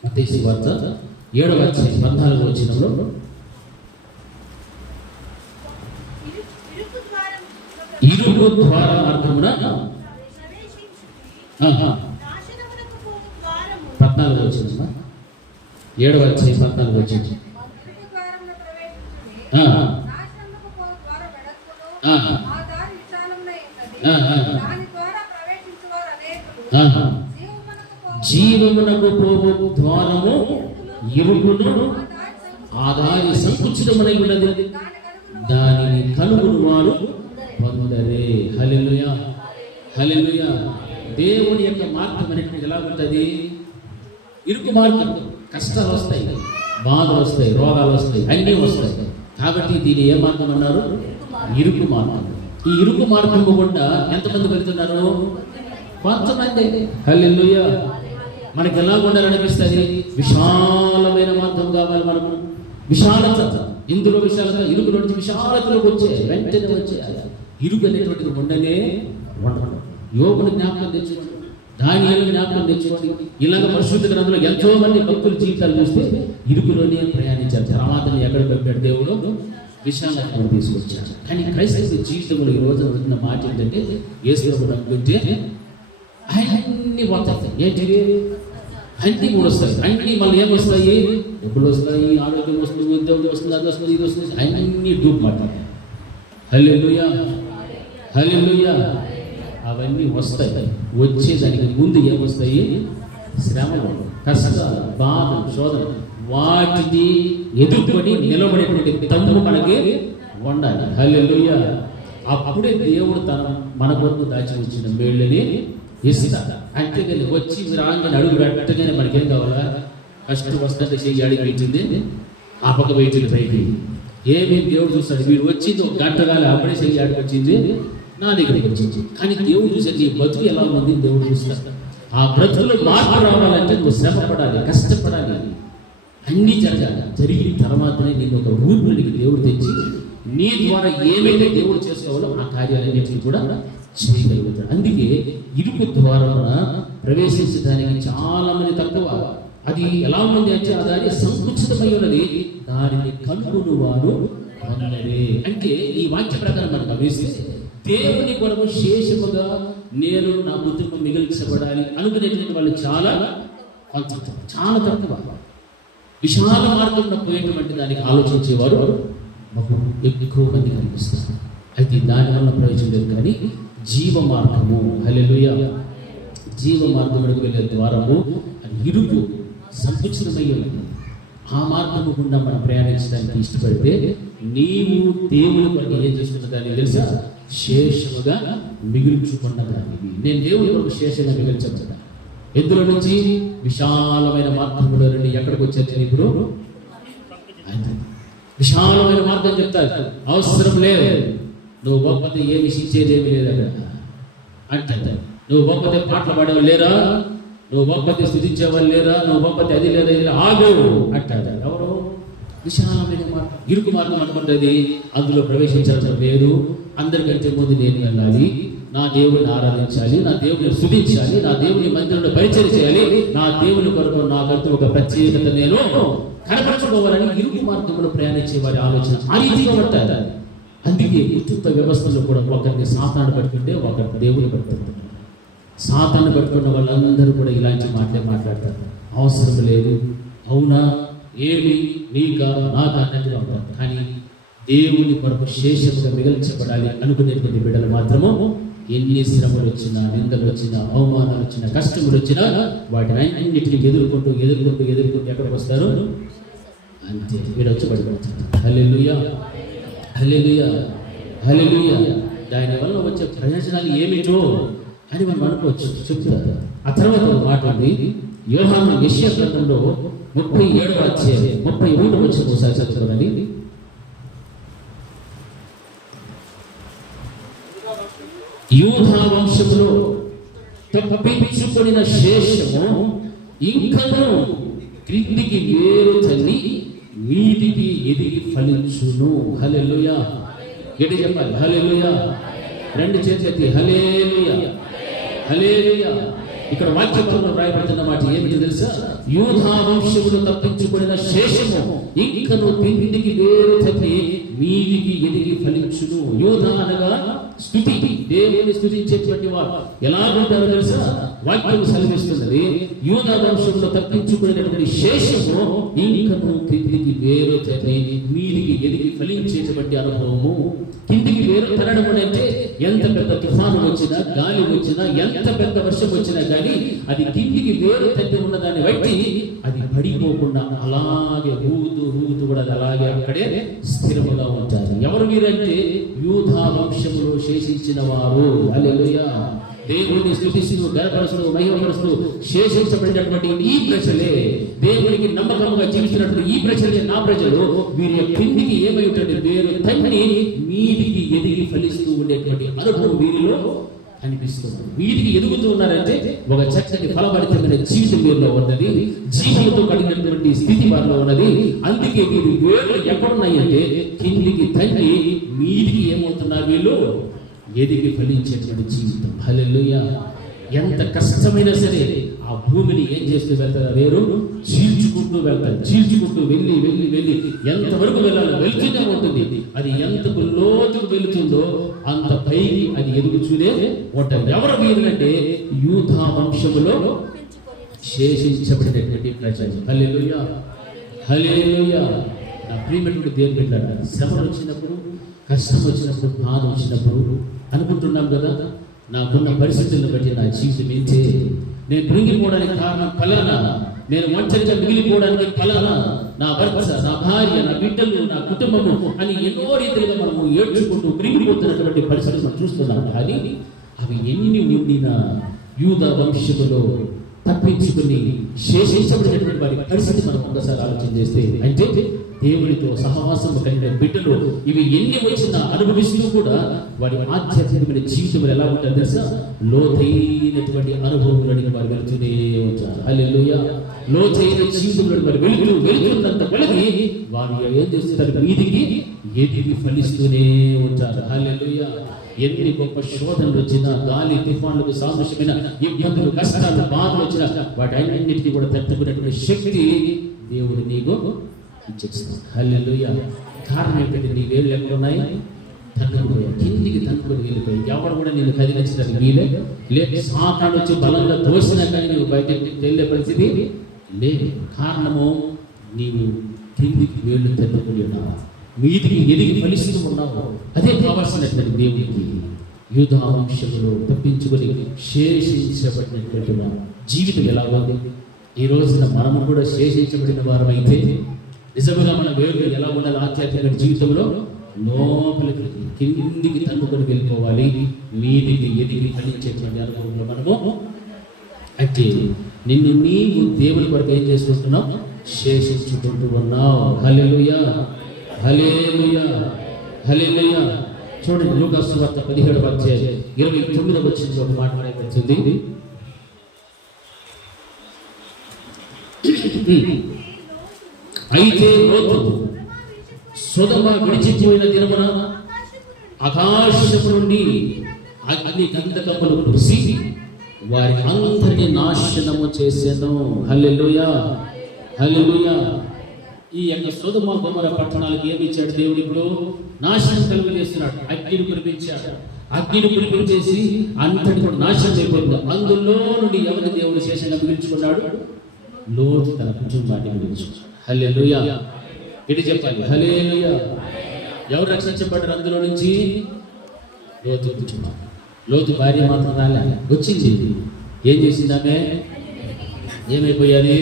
మత్తయి సువార్త 7వ అధ్యాయం 14వ వచనంలో ఇరుకు ద్వార మార్గమున 14వ వచనం, 7వ అధ్యాయం 14వ వచనం. జీవమునకు పోవు ద్వారము ఇరుకును, ఆ దారి సంకుచితమై ఉన్నది, దానిని కనుగొను వారు పొందరే. హల్లెలూయా, హల్లెలూయా. దేవుని యొక్క మార్గం అనేది ఎలా ఉంటుంది? ఇరుకు మార్గం. కష్టాలు వస్తాయి, బాధలు వస్తాయి, రోగాలు వస్తాయి, అన్నీ వస్తాయి. కాబట్టి దీన్ని ఏ మార్గం అన్నారు? ఇరుకు మార్గం. ఈ ఇరుకు మార్గం గుండా ఎంతమంది వెళ్తున్నారు? కొంతమంది. హల్లెలూయా. మనకి ఎలా ఉండాలనిపిస్తుంది? విశాలమైన మార్గం కావాలి మనకు. విశాలత, ఇందులో విశాలత, ఇరుకు నుంచి విశాలతలోకి వచ్చే వెంటనే వచ్చే ఇరుకు అనేటువంటిది ఉండనే ఉండదు. యోగుని జ్ఞాపకం తెచ్చుకోండి, దానియేలు జ్ఞాపకం తెచ్చుకోండి. ఇలాగ పరిశుద్ధ గ్రంథంలో ఎంతో మంది భక్తుల జీవితాలు చూస్తే ఇరుకులోనే ప్రయాణించారు. తర్వాతని ఎక్కడ పెట్టాడు దేవుడు? విశాలతను తీసుకొచ్చాడు. కానీ క్రైస్తవ జీవితంలో ఈ రోజున వచ్చిన మాట ఏంటంటే యేసు అనుకుంటే అన్నీ పోతాయి. ఏంటి? అన్నీ కూడా వస్తాయి. అన్నీ మళ్ళీ ఏమొస్తాయి? ఎప్పుడు వస్తాయి? ఆరోగ్యం వస్తుంది, ఉద్యోగం వస్తుంది, అది వస్తుంది, ఇది వస్తుంది, అన్నీ డూప్ మాట. హల్లెలూయా, హల్లెలూయా. అవన్నీ వస్తాయి. వచ్చేదానికి ముందు ఏమొస్తాయి? శ్రమలు, కష్టాలు, బాధలు, శోధన. వాటిని ఎదుర్కొని నిలబడేటువంటి తమ్ము మనకి ఉండాలి. హల్లెలూయా. అప్పుడే దేవుడు మన కొరకు దాచి వచ్చిన మేళ్ళని ఇస్తాడు. అంతేగాని వచ్చి మీరు ఆంగని అడుగు పెట్టగానే మనకేం కావాలా? కష్టం వస్తుంటే చెయ్యి అడిగి పెట్టింది, ఆ పక్క పెట్టింది పైకి. ఏమి దేవుడు చూస్తాడు? వీడు వచ్చింది ఒక గంట కాలే, అప్పుడే చెయ్యి అడిగి వచ్చింది, నా దగ్గరికి వచ్చింది. కానీ దేవుడు చూసాడు నీ బతుకు ఎలా ఉంది దేవుడు చూస్తాడు. ఆ బ్రతుకులో మార్పు రావాలంటే నువ్వు శ్రమ పడాలి, కష్టపడాలి, అన్నీ జరగాలి. జరిగిన తర్వాతనే నేను ఒక రూపునికి దేవుడు తెచ్చి నీ ద్వారా ఏమైతే దేవుడు చేసుకోవాలో ఆ కార్యాలన్నింటినీ కూడా చేయగలుగుతాడు. అందుకే ఇరుకు ద్వారాన ప్రవేశించడానికి చాలా మంది తక్కువ. అది ఎలా ఉంది అంటే ఆ దారి సంకుచితమై ఉన్నది, దానిని కనుగొను వారు పొందరే. అంటే ఈ వాక్య ప్రకారం మనం గమనిస్తే దేవుని కొరకు శేషముగా నేను నా కుటుంబం మిగిల్చబడాలి అనుకునేటువంటి వాళ్ళు చాలా కొంచెం చాలా తక్కువ. విశాల మార్గంలో పోయేటువంటి దానికి ఆలోచించేవారు బహు ఎక్కువ మంది కనిపిస్తారు. అయితే దానివల్ల ప్రయోజనం లేదు. కానీ జీవ మార్గము, హల్లెలూయా, జీవ మార్గంలోకి వెళ్ళే ద్వారము అది ఇరుకు సంకుచితమయ్యేది. ఆ మార్గము గుండా మనం ప్రయాణించడానికి ఇష్టపడితే నీవు దేవుని కొరకు ఏం చేసుకున్న దాన్ని తెలుసా? శేషముగా మిగుల్చుకున్న దానివి. నేను దేవుని కొరకు శేషంగా మిగిల్చబడ్డా. ఎందులో నుంచి? విశాలమైన మార్గంలో నుండి ఎక్కడికి వచ్చారు? ఇప్పుడు విశాలమైన మార్గం చెప్తారు. అవసరం లేదు, నువ్వు గొప్పతే ఏమి శించేది ఏమి లేదు అక్కడ అంటే. నువ్వు గొప్పతే పాటలు పాడేవాళ్ళు లేరా? నువ్వు గొప్పతే స్థుతించేవాళ్ళు లేరా? నువ్వు గొప్పతే అది లేదా ఇది ఆగు అంటారు. ఎవరు? విశాలమైన మార్గం. ఇరుకు మార్గం అనుకుంటుంది. అందులో ప్రవేశించాల్సిన వేరు. అందరికంటే ముందు నేను వెళ్ళాలి, నా దేవుని ఆరాధించాలి, నా దేవుని స్తుతించాలి, నా దేవుని మందిరంలో పరిచయం చేయాలి, నా దేవుని కొరకు నాకంటూ ఒక ప్రత్యేకత నేను కనపరచుకోవాలని ఇరుకు మార్గంలో ప్రయాణించే వారి ఆలోచన ఆ రీతిగా ఉంటారు. అందుకే కుటుంబ వ్యవస్థలో కూడా ఒకరిని సాతాను పట్టుకుంటే ఒకరు దేవుని పట్టుకుంటారు. సాతాను పట్టుకున్న వాళ్ళందరూ కూడా ఇలాంటి మాటలే మాట్లాడతారు. అవసరం లేదు, అవునా, ఏమి, నీకా, నాకా అన్నట్టుగా ఉంటారు. కానీ దేవుని కొరకు శేషంగా మిగల్చబడాలి అనుకునేటువంటి బిడ్డలు మాత్రము ఎన్ని శ్రమలు వచ్చినా, నిందలు వచ్చినా, అవమానాలు వచ్చినా, కష్టములు వచ్చినా వాటిని అన్నింటినీ ఎదుర్కొంటూ ఎక్కడికి వస్తారు? అంతే, వీడొచ్చి పడిపోతారు. హల్లెలూయా, హల్లెలూయా, హల్లెలూయా. దానివల్ల వచ్చే ప్రయోజనాలు ఏమిటో అని మనం అనుకోవచ్చు, చెప్తారు. ఆ తర్వాత మాట ఉంది, యోహాను యెషయా గ్రంథంలో 37వ అధ్యాయం 33వ వచనం ఒకసారి చదువుకోండి. యూదా వంశములో తప్పించుకొనిన శేషము ఇంకను క్రిందికి వేరు తల్లి మీదికి ఎదిగి ఫలించును. హల్లెలూయా, గట్టి చెప్పాలి. హల్లెలూయా, రెండు చేతులెత్తి హల్లెలూయా, హల్లెలూయా. ఇక్కడ వాక్యంలో రాయబడుతున్న మాట ఏమిటి తెలుసా? యూదా వంశములు తప్పించుకున్న శేషము ఇంకను క్రిందికి వేరు తల్లి మీదికి ఎదిగి ఫలించును. యూదా అనగా స్తుతి, దేవుని స్తుతించేటువంటి వారు ఎలా ఉంటారో తెలుసా? వాక్యం సెలవిస్తున్నది, యూదా వంశంలో తప్పించుకునేటువంటి శేషము ఇంకను కిందికి వేరు తల్లి మీదికి ఎదిగి ఫలించేటువంటి అనుభవము. కిందికి వేరు తరడం అంటే ఎంత పెద్ద తుఫాను వచ్చినా, గాలి వచ్చినా, ఎంత పెద్ద వర్షం వచ్చినా కానీ అది కిందికి వేరు తల్లి ఉన్నదాన్ని బట్టి అది పడిపోకుండా అలాగే ఊదు కూడా అలాగే అక్కడే స్థిరముగా ఉంటారు. ఎవరు మీరంటే యూదా వంశములో శేషించిన వారు. హల్లెలూయా, దేవుని స్తుతిస్తూ గణపరుస్తూ మహిమపరుస్తూ శేషించబడినటువంటి ఈ ప్రజలే, దేవునికి నమ్మకంగా జీవిస్తున్నటువంటి ఈ ప్రజలే నా ప్రజలు. వీరి కిందికి ఏమై ఉంటుంది? వేరు తన్ని మీదికి ఎదిగి ఫలిస్తూ ఉండేటువంటి అనుభవం వీరిలో అనిపిస్తుంది. వీరికి ఎదుగుతూ ఉన్నారంటే ఒక చక్కటి ఫలభరితమైన జీవితం వీరిలో ఉన్నది, జీవులతో కలిగినటువంటి స్థితి వారిలో ఉన్నది. అందుకే వీరు వేరు ఎక్కడున్నాయంటే కిందికి తల్లి మీదికి ఏమవుతున్నారు? వీళ్ళు ఎదిగి ఫలించేటువంటి జీవితం. హల్లెలూయా. ఎంత కష్టమైనా సరే ఆ భూమిని ఏం చేస్తూ వెళ్తారు? వేరు చీల్చుకుంటూ వెళ్తారు. చీల్చుకుంటూ వెళ్ళి వెళ్ళి వెళ్ళి ఎంతవరకు వెళ్ళాలో వెళ్తూనే ఉంటుంది. అది ఎంతకు లోతుకు వెళుతుందో అంత పైకి అది ఎదుగుతూనే ఉంటుంది. ఎవరు వీరులంటే యూదా వంశములో శేషించబడినటువంటి ప్రజలు. హల్లెలూయా, హల్లెలూయా. నా ప్రియమైనటువంటి దేవుని బిడ్డలారా, శ్రమలు వచ్చినప్పుడు, కష్టం వచ్చినప్పుడు, బాధ వచ్చినప్పుడు అనుకుంటున్నాం కదా, నాకున్న పరిస్థితులను బట్టి నా జీవితం ఏంటే, నేను కృంగిపోవడానికి కారణం ఫలానా, నేను ఒంటరిగా మిగిలిపోవడానికి ఫలానా, నా భర్త, నా భార్య, నా బిడ్డలు, నా కుటుంబము అని ఎన్నో రీతిగా మనము ఏడ్చుకుంటూ కృంగిపోతున్నటువంటి పరిస్థితులు మనం చూస్తున్నాం. కానీ అవి ఎన్ని ఉండినా యూదా వంశములో తప్పించుకుని శేషించబడినటువంటి వారి పరిస్థితి మనం ఒకసారి ఆలోచన చేస్తే, అంటే దేవుడితో సహవాసం కలిగిన బిడ్డలు ఇవి ఎన్ని వచ్చినా అనుభవిస్తూ కూడా వారి ఆధ్యాత్మికమైన జీవితం ఎలా ఉంటుంది తెలుసా? లోతైనటువంటి అనుభవంలోని వారు వెళుతూనే ఉంటారు. హల్లెలూయా. లోతైన జీవితంలో వారు వెళుతున్నంత కొలది వారు ఏం చేస్తారు? మీదికి ఎదిగి ఫలిస్తూనే ఉంటారు. హల్లెలూయా. ఎన్ని గొప్ప శోధనలు వచ్చినా, గాలి తుఫానులకు సాదృశ్యమైన ఇబ్బందులు, కష్టాలు, బాధలు వచ్చినా వాటి అన్నింటినీ కూడా తట్టుకునేటువంటి శక్తి దేవుడు నీకు ఇచ్చేస్తాడు. హల్లెలూయా. కారణం ఏంటంటే నీ వేళ్ళు ఎక్కడున్నాయి? తన్నుకుపోయావు, కిందికి తన్నుకొని వెళ్ళిపోయావు. ఎవరు కూడా నేను కదిలించడానికి వీలే లేదు. సాతాను వచ్చి బలంగా తోసినా కానీ నువ్వు బయటకు వెళ్ళే పరిస్థితి లేదు. కారణము నీవు కిందికి వేళ్ళు తన్నుకుని ఉన్నావు, మీదికి ఎదిగి ఫలిస్తూ ఉన్నావు. అదే కావాల్సినటువంటి దేవునికి యూదా వంశంలో తప్పించుకొని శేషించబడినటువంటి జీవితం ఎలా ఉంది? ఈ రోజున మనము కూడా శేషించబడిన వారం అయితే నిజంగా మన వేరు ఎలా ఉండాలి? ఆధ్యాత్మిక జీవితంలో లోపలికి కిందికి తన్నుకొని వెళ్ళిపోవాలి, మీదికి ఎదిగి ఫలించేటువంటి అనుభవంలో మనము. అయితే నిన్ను నీవు దేవుని కొరకు ఏం చేసుకుంటున్నావు? శేషించుకుంటూ ఉన్నావు. హల్లెలూయా, హల్లెలూయా, హల్లెలూయా. చూడండి, లూకా సువార్త 17వ అధ్యాయం 29వ వచనంలో ఒక మాట రాయబడింది. అయితే లోతు సొదొమ విడిచిపోయిన దినమున ఆకాశము నుండి అగ్ని గంధకములు కురిసి వారి అందరినీ నాశనము చేసెను. హల్లెలూయా, హల్లెలూయా. ఈ యొక్క సొదొమ గొమొర్రా పట్టణాలకు ఏమి ఇచ్చాడు దేవుడు? ఇప్పుడు నాశనం కలుగజేస్తున్నాడు. అగ్నిని కురిపించాడు. అగ్నిని కురిపించేసి అంతటి కూడా నాశనం అయిపోయింది. అందులో నుండి ఎవరి దేవుడు శేషంగా మిగిల్చుకున్నాడు? లోతు తన కుటుంబాన్ని మిగిల్చుకున్నాడు. హల్లెలూయా. ఇది చెప్పాలి, హల్లెలూయా. ఎవరు రక్షించబడ్డారు అందులో నుంచి? లోతు కుటుంబం. లోతు భార్య మాత్రం రాలే, వచ్చింది. ఏం చేసింది ఆమె? ఏమైపోయాలి?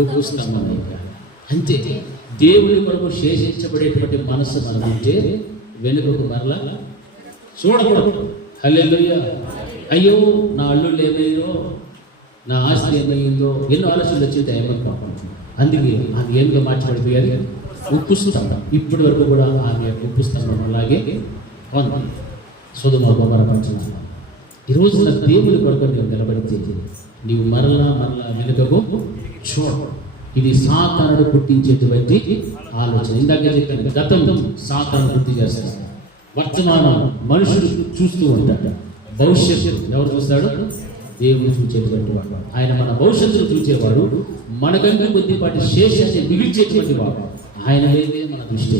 ఊపుస్తాం. అంతే. దేవుడి కొరకు శేషించబడేటువంటి మనసు మనకుంటే వెనుకకు మరలా చూడకూడదు. హల్లెలూయా. అయ్యో నా అల్లుళ్ళు ఏమయ్యో, నా ఆస్తి ఏమయ్యిందో, ఎన్నో ఆలోచనలు వచ్చింది ఏమనుకోవాలి. అందుకే ఆమె ఏందో మార్చబడిపోయాలి, ఉప్పు స్తంభం. ఇప్పటి వరకు కూడా ఆమె ఉప్పు స్తంభం అలాగే ఉంది. సొదొమ గొమొర్రా పట్టణం. ఈరోజు నా దేవుని కొరకు నీవు నిలబడితే నీవు మరలా వెనుకకు చూడ. ఇది సాతానుడు పుట్టించేటువంటి ఆలోచన. ఇందాకే చెప్పాను, గతం సాతాను గుర్తు చేస్తాడు, వర్తమానం మనుషుడు చూస్తూ ఉంటాడు, భవిష్యత్తు ఎవరు చూస్తాడు? దేవుడు చూచేటువంటి వాడు. ఆయన మన భవిష్యత్తును చూచేవాడు, మనకంటే కొద్దిపాటి శేషాన్ని మిగిల్చేటువంటి వాడు. ఆయన లేదే మన దృష్టి.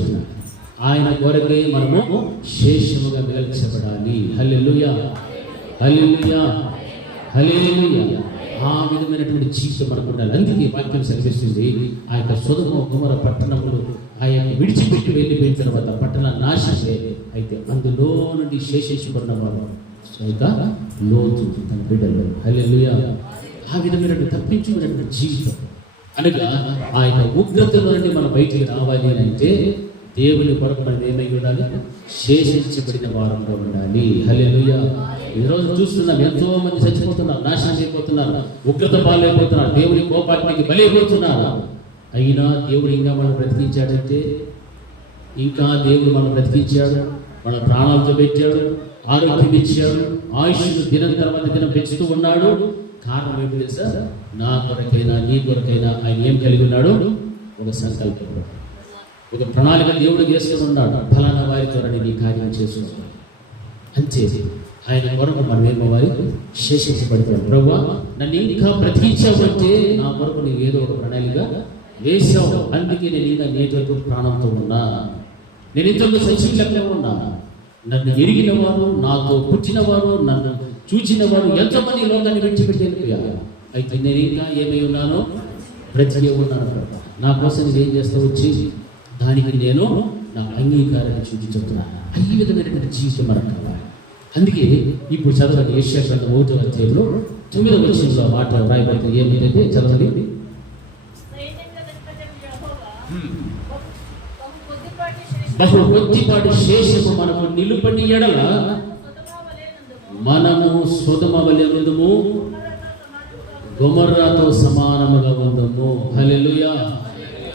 ఆయన కొరకే మనము శేషముగా మిగల్చబడాలి. హల్లెలూయా, హల్లెలూయా, హల్లెలూయా. ఆ విధమైనటువంటి జీవితం మనకు ఉండాలి. అందుకే వాక్యం సెలవిస్తుంది, ఆ యొక్క సొదొమ గొమొర్రా పట్టణములు ఆయన విడిచిపెట్టి వెళ్ళిపోయిన తర్వాత పట్టణాన్ని నాశనమే. అయితే అందులో నుండి శేషించబడిన వాడు లోతు తన బిడ్డలు. హల్లెలూయా. ఆ విధమైనటువంటి తప్పించుకున్నటువంటి జీవితం అనగా ఆ యొక్క ఉగ్రతలో నుండి మనం బయటికి రావాలి అంటే దేవుని కొరకు మనం ఏమై ఉండాలి? శేషించబడిన వారంలో ఉండాలి. హల్లెలూయా. ఈరోజు చూస్తున్నాం, ఎంతో మంది చచ్చిపోతున్నారు, నాశనం అయిపోతున్నారు, ఉగ్రత పాలైపోతున్నారు, దేవుని కోపానికి బలైపోతున్నారు. అయినా దేవుడు ఇంకా మనం బ్రతికించాడంటే, ఇంకా దేవుడు మనం బ్రతికించాడు, మన ప్రాణాలతో పెట్టాడు, ఆరోగ్యం ఇచ్చాడు, ఆయుష్ దినం తర్వాత దినం పెంచుతూ ఉన్నాడు. కారణం ఏంటి తెలుసా? నా కొరకైనా నీ కొరకైనా ఆయన ఏం కలిగి ఉన్నాడు? ఒక సంకల్పం, ఒక ప్రణాళిక దేవుడు చేస్తూ ఉన్నాడు. ఫలానా వారి ద్వారా నీ కార్యం చేసుకున్నాడు. అంతే. ఆయన కొరకు మనం ఏమవ్వాలి? శేషించబడతాడు. ప్రభువా, నన్ను ఇంకా బ్రతికించావు అంటే నా కొరకు నీవు ఏదో ఒక ప్రణాళిక వేసావు. అందుకే నేను ఇంకా నేటి వరకు ప్రాణంతో ఉన్నా, నేను ఇంతకు సజీవులంగా ఉన్నా. నన్ను ఎరిగిన వారు, నాతో పుట్టిన వారు, నన్ను చూచిన వారు ఎంతమంది లోకాన్ని విడిచిపెట్టి వెళ్ళిపోయారు. అయితే నేను ఇంకా ఏమై ఉన్నానో? బ్రతికే ఉన్నాను. నా కోసం నేను ఏం చేస్తా వచ్చి దానికి నేను నా అంగీకారాన్ని చూపించుతున్నాను. ఈ విధమైనటువంటి జీవితం మనకు కావాలి. అందుకే ఇప్పుడు చదవండి, యెషయా గ్రంథం 1వ అధ్యాయంలో 9వ వచనంలో మాట రాయబడింది. ఏమిటంటే చదవండి. బహు కొద్దిపాటి శేషము మనము నిలుపని ఎడల మనము సొదొమ వలె ఉందుము, గొమొర్రాతో సమానముగా ఉందము. హల్లెలూయా,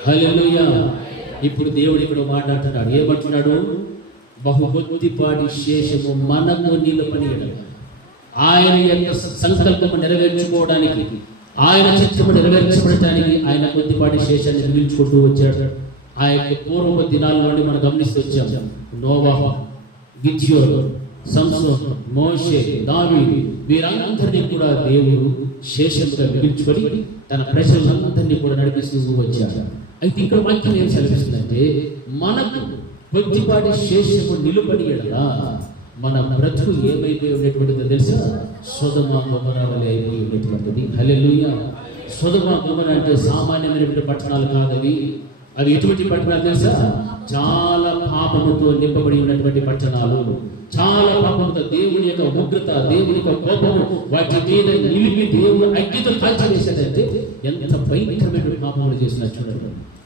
హల్లెలూయా. ఇప్పుడు దేవుడు ఇక్కడ మాట్లాడుతున్నాడు. ఏమంటున్నాడు? బహు కొద్దిపాటి శేషము మనము నిలుపని ఎడల. ఆయన యొక్క సంకల్పము నెరవేర్చుకోవడానికి, ఆయన చిత్తము నెరవేర్చబడటానికి ఆయన కొద్దిపాటి శేషాన్ని మిగిల్చుకుంటూ వచ్చాడు. ఆ యొక్క పూర్వ దినాల నుండి మనం గమనిస్తూ వచ్చాం. నోవాహు, గిద్యోను, సంసోను, మోషే, దావీదు వీరందరినీ కూడా దేవుడు శేషముగా మిగిల్చుకొని తన ప్రజలందరినీ కూడా నడిపిస్తూ వచ్చాడు. అయితే ఇక్కడ వాక్యం ఏం సెలవిస్తుందంటే, మనకు కొద్దిపాటి శేషము నిలుపడి ఎడలా మన బ్రతుకు ఏమైపోయి ఉండేటువంటిదో తెలుసా? సొదొమ గొమొర్ర వలె అయిపోయి ఉండేటువంటిది. హల్లెలూయా. సొదొమ గొమొర్ర అంటే సామాన్యమైనటువంటి పట్టణాలు కాదవి. అవి ఎటువంటి పట్టణాలు తెలుసా? చాలా పాపముతో నింపబడి ఉన్నటువంటి పట్టణాలు. చాలా పాపముతో దేవుని యొక్క ఉగ్రత, దేవుని యొక్క కోపము వాటి మీద నిలిపి దేవుడు అగ్నితో కాల్చివేశాడంటే ఎంత భయంకరమైన పాపములు చేసినట్టు.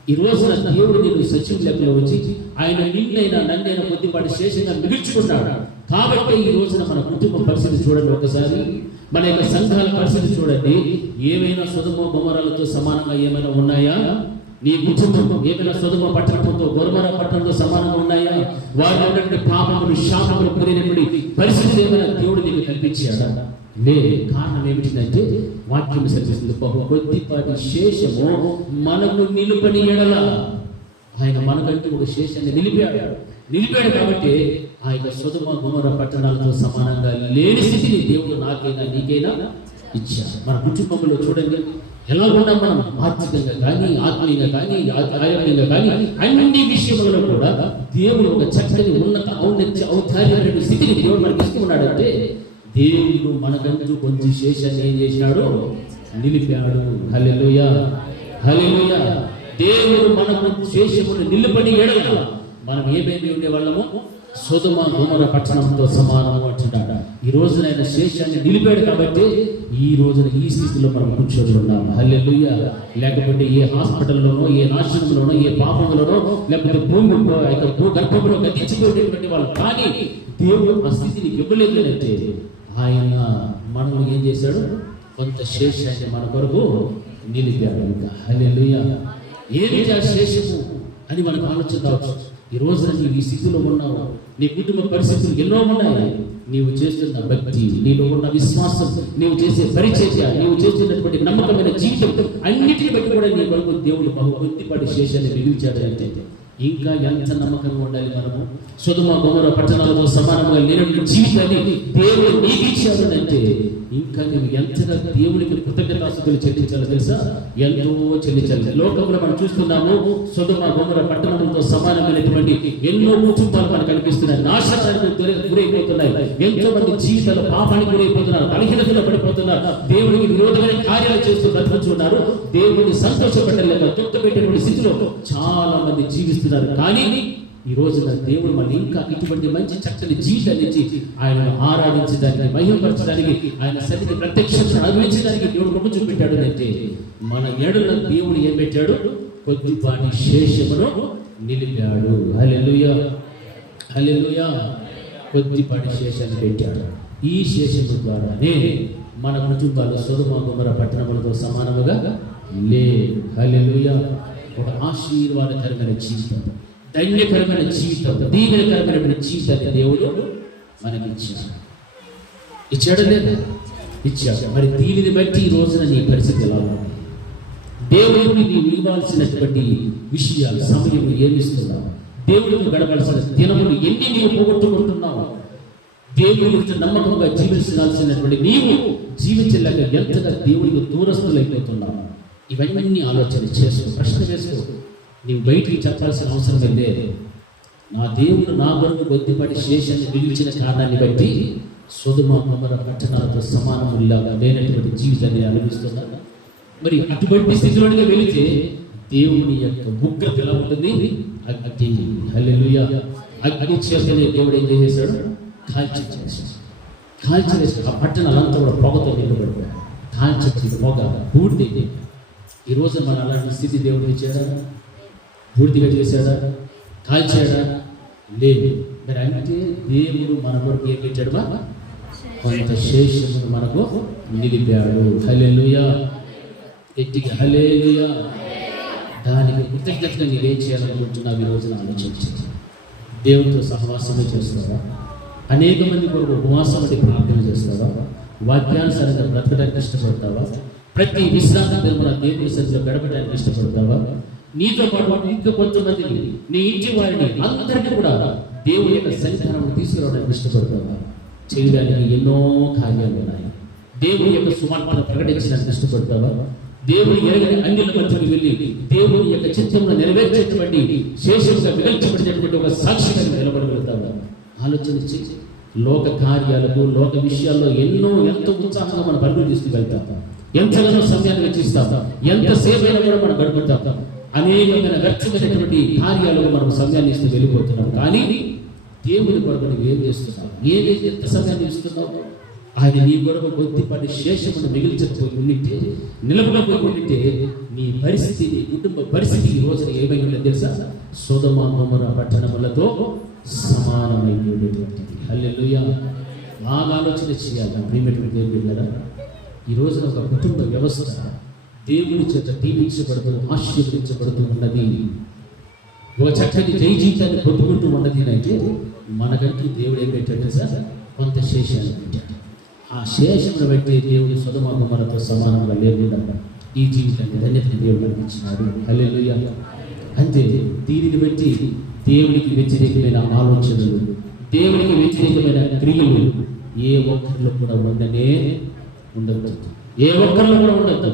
ఈ రోజున దేవుడు నేను సచివ లెక్కలో వచ్చి ఆయన నిన్నైనా నన్నైనా కొద్దిపాటి శేషంగా మిగిల్చుకున్నాడు. కాబట్టి ఈ రోజున మన కుటుంబ పరిస్థితి చూడండి ఒకసారి, మన యొక్క సంఘాల పరిస్థితి చూడండి. ఏమైనా సొదొమ గొమొర్రలతో సమానంగా ఏమైనా ఉన్నాయా? నీ కుటుంబం ఏమైనా సొదొమ పట్టణంతో గొమొర్ర పట్టణంతో సమానంగా ఉన్నాయా? వారి ఉన్నటువంటి పాపములు శాపములు కూడినటువంటి పరిస్థితులు ఏమైనా దేవుడు నీకు కల్పించాడా? లేదు. కారణం ఏమిటంటే వాక్యం సరిపిస్తుంది, బహు కొద్దిపాటి శేషము మనము నిలుపని ఎడల. ఆయన మనకంటూ ఒక శేషాన్ని నిలిపాడు కాబట్టి ఆ యొక్క సొదొమ గొమొర్ర పట్టణాలతో సమానంగా లేని స్థితిని దేవుడు నాకైనా నీకైనా ఇచ్చాడు. మన కుటుంబంలో చూడండి ఎలా ఉన్నాం మనం, ఆర్థికంగా కానీ, ఆత్మీయంగా కానీ, ఆరోగ్యంగా కానీ, అన్ని విషయంలో కూడా దేవుడు ఒక చక్కని ఉన్నత ఔదార్యమైన స్థితిని దేవుడు మనకి ఇస్తూ ఉన్నాడంటే దేవుడు మనకంటూ కొంచెం శేషాన్ని ఏం చేసినాడు? నిలిపాడు. హల్లెలూయా, హల్లెలూయా. దేవుడు మనకు శేషమును నిలుపని ఎడల మనం ఏమేమి ఉండేవాళ్ళము? సొదొమ గొమొర్ర పట్టణంతో సమానము అంటున్నాడు. ఈ రోజున ఆయన శేషాన్ని నిలిపాడు కాబట్టి ఈ రోజున ఈ స్థితిలో మనం కూర్చొని ఉన్నాము. హల్లెలూయా. లేకపోతే ఏ హాస్పిటల్లోనో, ఏ నాశనంలోనో, ఏ పాపంలోనో, లేకపోతే భూగర్భంలో గతించిపోయేటువంటి వాళ్ళు. కానీ దేవుడు ఆ స్థితిని ఇవ్వలేదు అంటే ఆయన మనం ఏం చేశాడు? కొంత శేషాన్ని మన కొరకు నిలిపాడు. ఇంకా హల్లెలూయా. ఏమిటి ఆ శేషము అని మనకు ఆలోచన కావచ్చు. ఈ రోజున నీవు ఈ స్థితిలో ఉన్నావు. నీ కుటుంబ పరిస్థితులు ఎన్నో ఉన్నాయి. నీవు చేస్తున్న భక్తి, నీలో ఉన్న విశ్వాసం, నీవు చేసే పరిచర్య, నీవు చేస్తున్నటువంటి నమ్మకమైన జీవితం అన్నిటిని బట్టి కూడా నీ కొరకు దేవుడు బహు కొద్దిపాటి శేషాన్ని మిగిల్చాడు అంటే ఇంకా ఎంత నమ్మకంగా ఉండాలి మనము? సొదొమ గొమొర్ర పట్టణాలతో సమానంగా లేనటువంటి జీవితాన్ని దేవుడు నీకు ఇచ్చాడు అంటే ఇంకా నువ్వు ఎంతగా దేవునికి కృతజ్ఞతాస్తుతులు చెల్లించాలో తెలుసా? ఎంతో చెల్లించాలి. లోకంలో మనం చూస్తున్నాము సొదొమ గొమొర్ర పట్టణంతో సమానమైనటువంటి ఎన్నో కుటుంబాలు మనకు కనిపిస్తున్నాయి. నాశనానికి గురైపోతున్నాయి. ఎంతో మంది జీవితాలు పాపానికి గురైపోతున్నారు, బలహీనతలో పడిపోతున్నారు, దేవునికి విరోధమైన కార్యాలు చేస్తూ బ్రతుకుతున్నారు. దేవుడిని సంతోషపెట్టలేక దుఃఖపెట్టేటువంటి స్థితిలో చాలా మంది జీవిస్తున్నారు. కానీ ఈ రోజున దేవుడు మన ఇంకా ఇటువంటి మంచి చక్కని జీవితాన్ని ఇచ్చి ఆయనను ఆరాధించడానికి, మహిమపరచడానికి, ఆయన సన్నిధి ప్రత్యక్షంగా అనుభవించడానికి దేవుడు మొగ్గు చూపెట్టాడు అంటే మన ఎడల దేవుడు ఏం పెట్టాడు? కొద్దిపాటి శేషమును నిలిపాడు. హల్లెలూయా, హల్లెలూయా. కొద్దిపాటి శేషాన్ని పెట్టాడు. ఈ శేషము ద్వారానే మన కుటుంబాలు సొదొమ గొమొర్ర పట్టణములతో సమానముగా లేదు. హల్లెలూయా. ఒక ఆశీర్వాదకరమైన జీవితం, ధన్యకరమైన జీవితం, దీవెనకరమైన జీవితాన్ని దేవుడు మనకి ఇచ్చాడు లేదా? ఇచ్చాడు. మరి దీనిని బట్టి ఈ రోజున నీ పరిస్థితి ఎలా ఉంది? దేవుడికి నీవు ఇవ్వాల్సినటువంటి విషయాలు, సమయం ఏమిస్తున్నావు? దేవుడికి గడపాల్సిన దినములు ఎన్ని నీవు పోగొట్టుకుంటున్నావు? దేవుడి గురించి నమ్మకంగా జీవించాల్సినటువంటి నీవు జీవించలేక ఎంతగా దేవుడికి దూరస్తులైపోతున్నావు? ఇవన్నీ ఆలోచన చేసుకో, ప్రశ్న వేసుకో. నీవు బయటికి చెప్పాల్సిన అవసరం లేదు. నా దేవుడు నా కొరకు కొద్దిపాటి శేషాన్ని మిగిల్చిన కారణాన్ని బట్టి సొదొమ గొమొర్ర పట్టణాలతో సమానములాగా లేనటువంటి జీవితాన్ని అనుభవిస్తున్నాను. మరి అటువంటి స్థితిలోనే వెళితే దేవుని యొక్క ఉగ్రత ఎలా ఉంటుంది? అగ్ని. హల్లెలూయా. అగ్ని చేతనే దేవుడు ఏం చేశాడు? కాల్చివేశాడు. ఆ పట్టణాలంతా కూడా పొగతో నిలబడ్డాడు. కాల్చి పొగ పూర్తి. ఈ రోజు మన అలాంటి స్థితి దేవుడు ఇచ్చాడా? పూర్తిగా చేశాడా? కాల్చాడా? లేదు. మరి అంటే దేవుడు మన కొరకు ఏం పెట్టాడు? కొంత శేషమును మనకు నిలిపాడు. హల్లెలూయా. గట్టిగా హల్లెలూయా. దానికి కృతజ్ఞతగా నీవేం చేయాలనుకుంటున్నావు? ఈ రోజున ఆలోచించి దేవుడితో సహవాసమే చేస్తావా? అనేక మంది కొరకు ఉపవాసం అంటే ప్రార్థన చేస్తావా? వాక్యానుసారంగా బ్రతకడానికి ఇష్టపడతావా? ప్రతి విశ్రాంతి దినమున దేవుని సన్నిధిలో గడపడానికి ఇష్టపడతావా? నీతో పాటు ఇంకా కొంతమందిని, నీ ఇంటి వారిని అందరినీ కూడా దేవుని యొక్క సన్నిధానం తీసుకురావడానికి ఇష్టపడతావా? చేయడానికి ఎన్నో కార్యాలు ఉన్నాయి. దేవుని యొక్క సువార్తను ప్రకటించడానికి ఇష్టపడతావా? దేవుని ఎరగని అన్యుల మధ్యకు వెళ్ళి దేవుని యొక్క చిత్తమును నెరవేర్చేటువంటి శేషంగా మిగల్చబడినటువంటి ఒక సాక్షిగా నిలబడగలుగుతాము. ఆలోచన చేసి లోక కార్యాలకు, లోక విషయాల్లో ఎంతో ఉత్సాహంగా మనం పరుగులు తీసుకువెళ్తాం. ఎంతగానో సమయాన్ని వెచ్చిస్తాం. ఎంతసేపు అయినా కూడా మనం గడుపుతాం. అనేకమైన వ్యర్థమైనటువంటి కార్యాలకు మనం సమయాన్ని ఇస్తూ వెళ్ళిపోతున్నాం. కానీ దేవుని కొరకు నువ్వు ఏం చేస్తున్నావు? ఎంత సమయాన్ని ఇస్తున్నావు? ఆయన నీ కొరకు కొద్దిపాటి శేషమును మిగిల్చకపోయి ఉంటే, నిలబడకపోయి ఉంటే, నీ పరిస్థితి, నీ కుటుంబ పరిస్థితి ఈ రోజున ఏమై ఉందో తెలుసా? సొదొమ గొమొర్రా పట్టణములతో సమానమైనటువంటిది. హల్లెలూయా. బాగా ఆలోచన చేయాలి ప్రియమైనటువంటి దేవుని బిడ్డలారా. ఈ రోజున ఒక కుటుంబ వ్యవస్థ దేవుని చేత దీవించబడుతూ ఆశీర్వదించబడుతూ ఉన్నది. ఒక చక్కటి జై జీవితాన్ని పొందుకుంటూ ఉన్నది అంటే మనకంటూ దేవుడు ఏం పెట్టాడు సార్? కొంత శేషాన్ని పెట్టాడు. ఆ శేషమును బట్టి దేవుడు సొదొమ గొమొర్రాతో సమానంగా లేకుండా ఈ జీవితాన్ని ధన్యతని దేవుడు అందించినాడు. హల్లెలూయా. అంతే. దీనిని బట్టి దేవునికి వ్యతిరేకమైన ఆలోచనలు, దేవునికి వ్యతిరేకమైన క్రియలు ఏ ఒక్కరిలో కూడా ఉండనే ఉండదు. ఏ ఒక్కరిలో కూడా ఉండదు.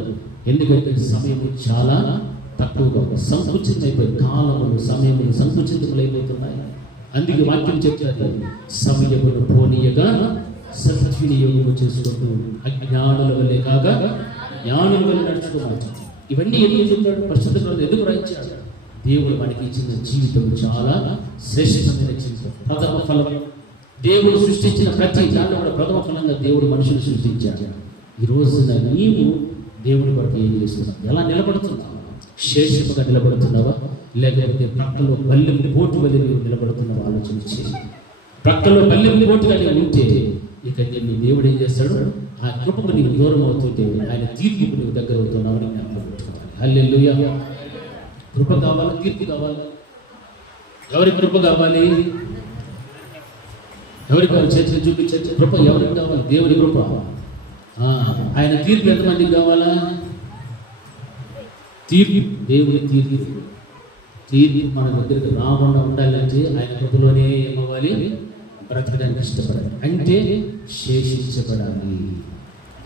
ఎందుకంటే సమయం చాలా తక్కువగా సంకుచితమైపోయి, కాలములు సమయములు సంకుచితములైపోతున్నాయి. అందుకే వాక్యం చెప్తారు, సమయమును పోనీయగా సద్వినియోగము చేసుకుంటూ అజ్ఞానుల వల్లే కాగా జ్ఞానుల వల్ల నడుచుకోవాలి. ఇవన్నీ ఎందుకు చెప్తాడు? పరిశుద్ధ గ్రంథంలో ఎందుకు రాయించాడు? దేవుడు మనకి ఇచ్చిన జీవితం చాలా శ్రేష్టమైన జీవితం. ప్రథమ ఫలం దేవుడు సృష్టించిన ప్రతి దాంట్లో కూడా ప్రథమ ఫలంగా దేవుడు మనుషులు సృష్టించాడు. ఈ రోజున నీవు దేవుడి కొరకు ఏం చేస్తున్నావు? ఎలా నిలబడుతున్నావు? శేషముగా నిలబడుతున్నావా? లేకపోతే ప్రక్కలో బల్లెం పోటు వల్ల నీవు నిలబడుతున్నావు? ఆలోచన చేసి ప్రక్కలో బల్లెం పోటుగా నీవు ఉంటే ఇక నిన్ను దేవుడు ఏం చేస్తాడు? ఆ కృపకు నీకు దూరం అవుతుంటే ఆయన తీర్పుకు నీవు దగ్గర అవుతున్నావు అని జ్ఞాపకం పెట్టుకోవాలి. హల్లెలూయా. కృప కావాలా? తీర్పు కావాలా? ఎవరికి కృప కావాలి? ఎవరికి కావాలి? చేతులు చూపించే కృప ఎవరికి కావాలి? దేవుడి కృప. ఆయన తీర్పు ఎంతమందికి కావాలా? తీర్పు, దేవుడి తీర్పు మన దగ్గరికి రాకుండా ఉండాలంటే ఆయన కృపలోనే ఏమవ్వాలి? బ్రతకడానికి ఇష్టపడాలి. అంటే శేషించబడాలి.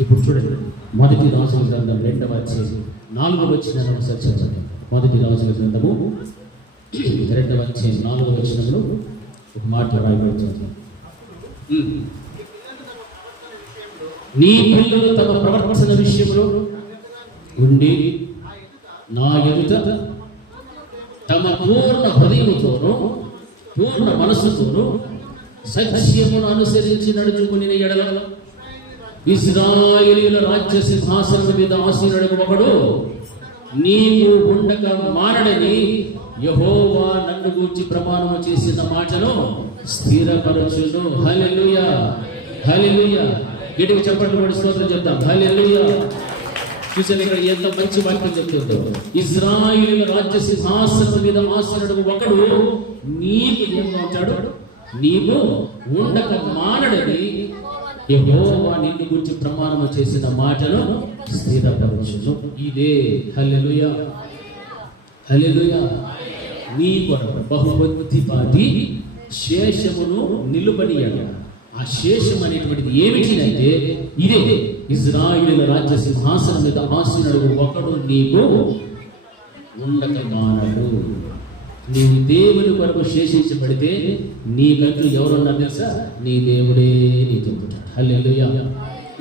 ఇప్పుడు చూడండి, మొదటి రాజుల గ్రంథం 2వ అధ్యాయం 4వ వచనాన్ని ఒకసారి చదవండి. మొదటి రాజుల గ్రంథము 2వ అధ్యాయం 4వ వచనంలో ఒక మాట రాయబడుతుంది. నీ పిల్లలు తమ ప్రవర్తన విషయంలో ఉండి నా ఎదుట తమ పూర్ణ హృదయముతోనూ పూర్ణ మనస్సుతోనూ సత్యమును అనుసరించి నడుచుకుని ఎడల ఇశ్రాయేలీయుల రాజ్య సింహాసనం మీద ఆసీనుడగు ఒకడు నీవు ఉండక మానడని యెహోవా నన్ను గూర్చి ప్రమాణము చేసిన మాటను స్థిరపరచును. హల్లెలూయా. హల్లెలూయా. గట్టిగా చెప్పండి, కూడా స్తోత్రం చెప్తాం. హల్లెలూయా. చూసాను ఇక్కడ ఎంత మంచి వాక్యం చెప్తుందో. ఇశ్రాయేలీయుల రాజ్య సింహాసనం మీద ఆసీనుడగు ఒకడు నీకు ఏమో ఉంటాడు? నీవు ఉండక మానడని యెహోవా నిన్ను గురించి ప్రమాణము చేసిన మాటను స్థిరపరచును. ఇదే. హల్లెలూయా. హల్లెలూయా. నీ కొరకు బహుబుద్ధిపాటి శేషమును నిలుబడియాడు. ఆ శేషం అనేటువంటిది ఏమిటి అంటే ఇదే. ఇశ్రాయేలీయుల రాజ్య సింహాసనం మీద ఆసీనుడు ఒకడు నీకు ఉండక మానడు. నీవు దేవుని కొరకు శేషించబడితే నీకంటూ ఎవరున్నారు తెలుసా? నీ దేవుడే నీతో ఉంటాడు. హల్లెలూయా.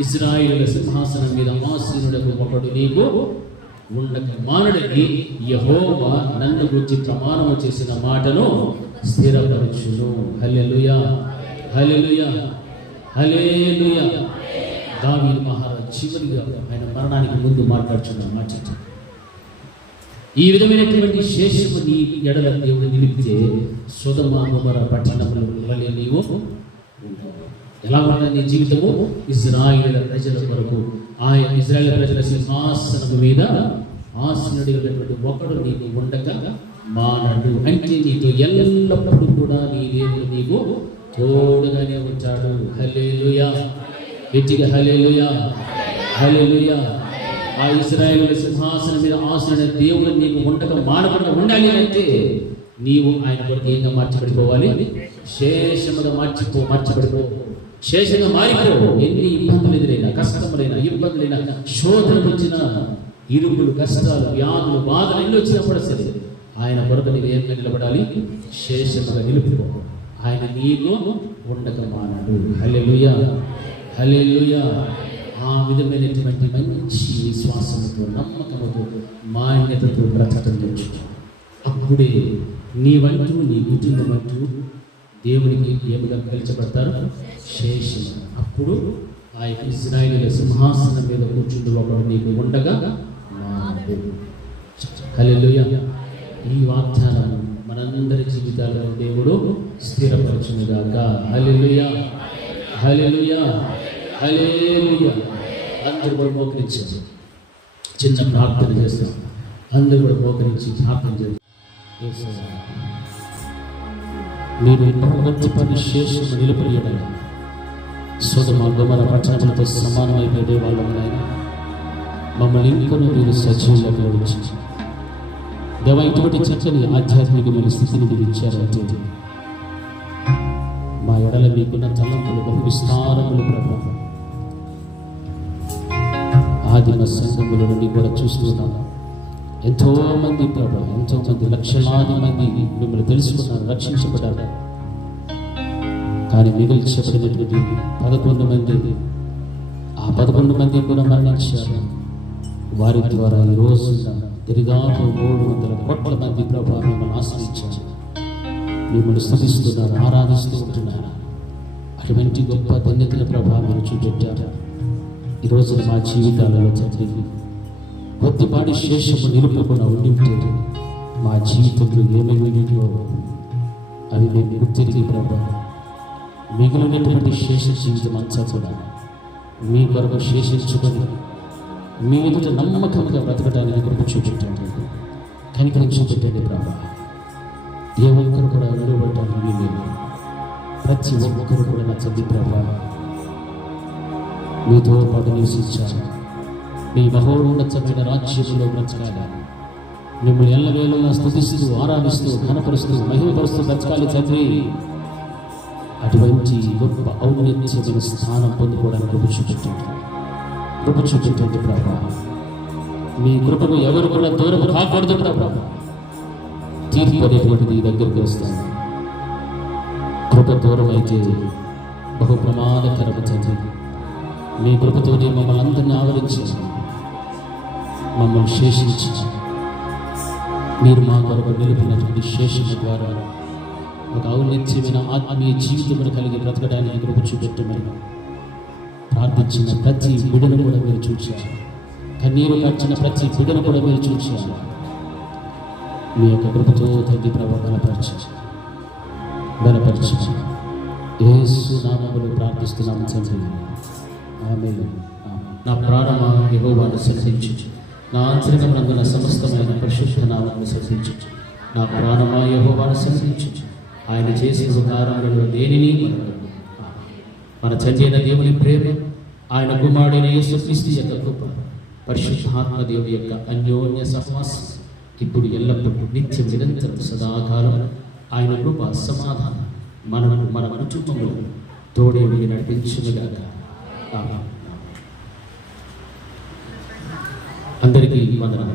ఇశ్రాయేలీయుల సింహాసనం మీద ఆసీనుడకు ఒకడు నీకు ఉండక మానడని యెహోవా నన్ను గురించి ప్రమాణము చేసిన మాటను స్థిరపరచును. హల్లెలూయా. హల్లెలూయా. హల్లెలూయా. దావీదు మహారాజు చివరిగా ఆయన మరణానికి ముందు మాట్లాడుచున్న మాట ఈ విధమైనటువంటి శేషము నీ ఎడల దేవుడు నిలిపితే సొదొమ గొమొర్రా పట్టణముల వలె నీవు ఎలా ఉండాలి నీ జీవితము? ఇశ్రాయేలు ప్రజల కొరకు ఆయన ఇశ్రాయేలు ప్రజల సింహాసనము మీద ఆసీనుడైనటువంటి ఒకడు నీకు ఉండక మానడు. అంటే నీతో ఎల్లప్పుడూ కూడా నీ దేవుడు నీకు తోడుగానే ఉంటాడు. హల్లెలూయా. గట్టిగా హల్లెలూయా. హల్లెలూయా. ఆ ఇశ్రాయేలు సింహాసనం మీద ఆసీనుడైన దేవుడు నీకు ఉండక మానకుండా ఉండాలి అంటే నీవు ఆయన కొరకు ఏంగా మార్చబడిపోవాలి? శేషముగా మార్చబడిపో. శేషంగా మారిపో. ఎన్ని ఇబ్బందులు ఎదురైనా, కష్టములైనా, ఇబ్బందులైనా, శోధనలు వచ్చినా ఇరుకులు, కష్టాలు, వ్యాధులు, బాధలు ఎన్ని వచ్చినప్పుడు సరే ఆయన కొరకు నీవు ఏమి నిలబడాలి? శేషముగా నిలుపుకో. ఆయన నీకు ఉండక మానడు. హల్లెలూయా, హల్లెలూయా. ఆ విధమైనటువంటి మంచి విశ్వాసంతో, నమ్మకంతో, మాన్యతతో బ్రతకడం నేర్చుకో. అప్పుడే నీవంటూ, నీ కుటుంబం అంటూ దేవునికి ఏమిగా పిలిచబడతారు? శేషము. అప్పుడు ఆ యొక్క ఇశ్రాయేలీయుల సింహాసనం మీద కూర్చుంటూ ఒకడు నీకు ఉండగా మానడు. హల్లెలూయా. ఈ వాగ్దానం మనందరి జీవితాలలో దేవుడు స్థిరపరచునుగాక. హల్లెలూయా, హల్లెలూయా, హల్లెలూయా. అందరూ కూడా మోకరించారు. చిన్న ప్రార్థన చేస్తాం. అందరూ కూడా మోకరించి ప్రార్థన చేస్తారు. మీరు ప్రతి పని శేషము నిలబడియడం సొదొమ గొమొర్రా పట్టణములతో సమానమైపోయే వాళ్ళని మమ్మల్ని ఇంకనూ మీరు సజీవులుగా ఉంచి దేవా, ఇటువంటి చక్కని ఆధ్యాత్మికమైన స్థితిని మీరు ఇచ్చారంటే మా ఎడల మీకున్న తలంపులు బహు విస్తారములు ప్రభావం. ఆదిమ సంఘముల నుండి కూడా చూస్తున్నాము. ఎంతో మంది ప్రభావం, ఎంతో మంది, లక్షలాది మంది మిమ్మల్ని తెలుసుకున్నారు, రక్షించబడ్డారు. కానీ మిగిల్చబడినటువంటి 11 మంది, ఆ 11 మంది కూడా మరణించారు. వారి ద్వారా ఈ రోజు తిరిగాకు 300 కోట్ల మంది ప్రభావం మిమ్మల్ని ఆశ్రయించారు, మిమ్మల్ని స్తుతిస్తున్నారు, ఆరాధిస్తూ ఉంటున్నారు. అటువంటి గొప్ప ధన్యతల ప్రభావం మీరు చూపెట్టారు. ఈరోజు మా జీవితాలలో తండ్రి కొద్దిపాటి శేషము నిలుపుకుండా ఉండి ఉంటే మా జీవితంలో ఏమైనా అవి మేము తిరిగి ప్రభావం మిగిలినటువంటి శేష జీవితం అంతా కూడా మీ కొరకు శేషించుకొని మీ ఎదుట నమ్మకంగా బ్రతకడానికి కొరకు చూపెట్టండి, కనికరం చూపెట్టండి ప్రభావం. ఏ ఒక్కరు కూడా నిలబడటానికి వీలేదు. ప్రతి ఒక్కరు కూడా నా తండ్రి ప్రభావం మీతో పాటు నివసించాలి. మీ మహోన్నతమైన రాజ్యంలో బ్రతకాలి. మిమ్మల్ని ఎల్లవేళలా స్తుతిస్తూ, ఆరాధిస్తూ, ఘనపరుస్తూ, మహిమపరుస్తూ బ్రతకాలి తండ్రి. అటువంటి గొప్ప ఔన్నత్యమైన స్థానం పొందుకోవడానికి కృప చూపెట్టండి ప్రభా. మీ కృపను ఎవరు కూడా దూరం కాకూడదు ప్రభా. తీర్పు అనేటువంటిది దగ్గరికి వస్తాను. కృప దూరం అయితే బహు ప్రమాదకరము తండ్రి. మీ కృపతోనే మమ్మల్ని అందరినీ ఆవరించారు, మమ్మల్ని శేషించి మీరు మా కొరకు నిలిపినటువంటి శేషము ద్వారా ఒక ఔన్నత్యమైన ఆత్మీయ జీవితమును కలిగి బ్రతకడానికి కృప చూపెట్టమని ప్రార్థించిన ప్రతి బిడ్డను కూడా మీరు చూశారు. కన్నీరు కార్చిన ప్రతి బిడ్డను కూడా మీరు చూశారు. మీ యొక్క కృపతో తండ్రి ప్రభావం బలపరిచి యేసు నామములో ప్రార్థిస్తున్నాము తండ్రి. ఆమేన్. నా ప్రాణమా యెహోవాను స్తుతించు, నా అంతరంగమునందున సమస్తమైన పరిశుద్ధ నామమును స్తుతించు. నా ప్రాణమా యెహోవాను స్తుతించు, ఆయన చేసిన ఉపకారములలో దేనిని మరవకు. మన తండ్రి అయిన దేవుని ప్రేమ, ఆయన కుమారుడైన యేసుక్రీస్తు యొక్క కృప, పరిశుద్ధాత్మ దేవుని యొక్క అన్యోన్య సహవాసం ఇప్పుడు ఎల్లప్పుడూ నిత్యం నిరంతరం సదాకాలం ఆయన కృప సమాధానం మన కుటుంబంలో తోడే నడిపించుగాక. అందరికీ వందనాలు.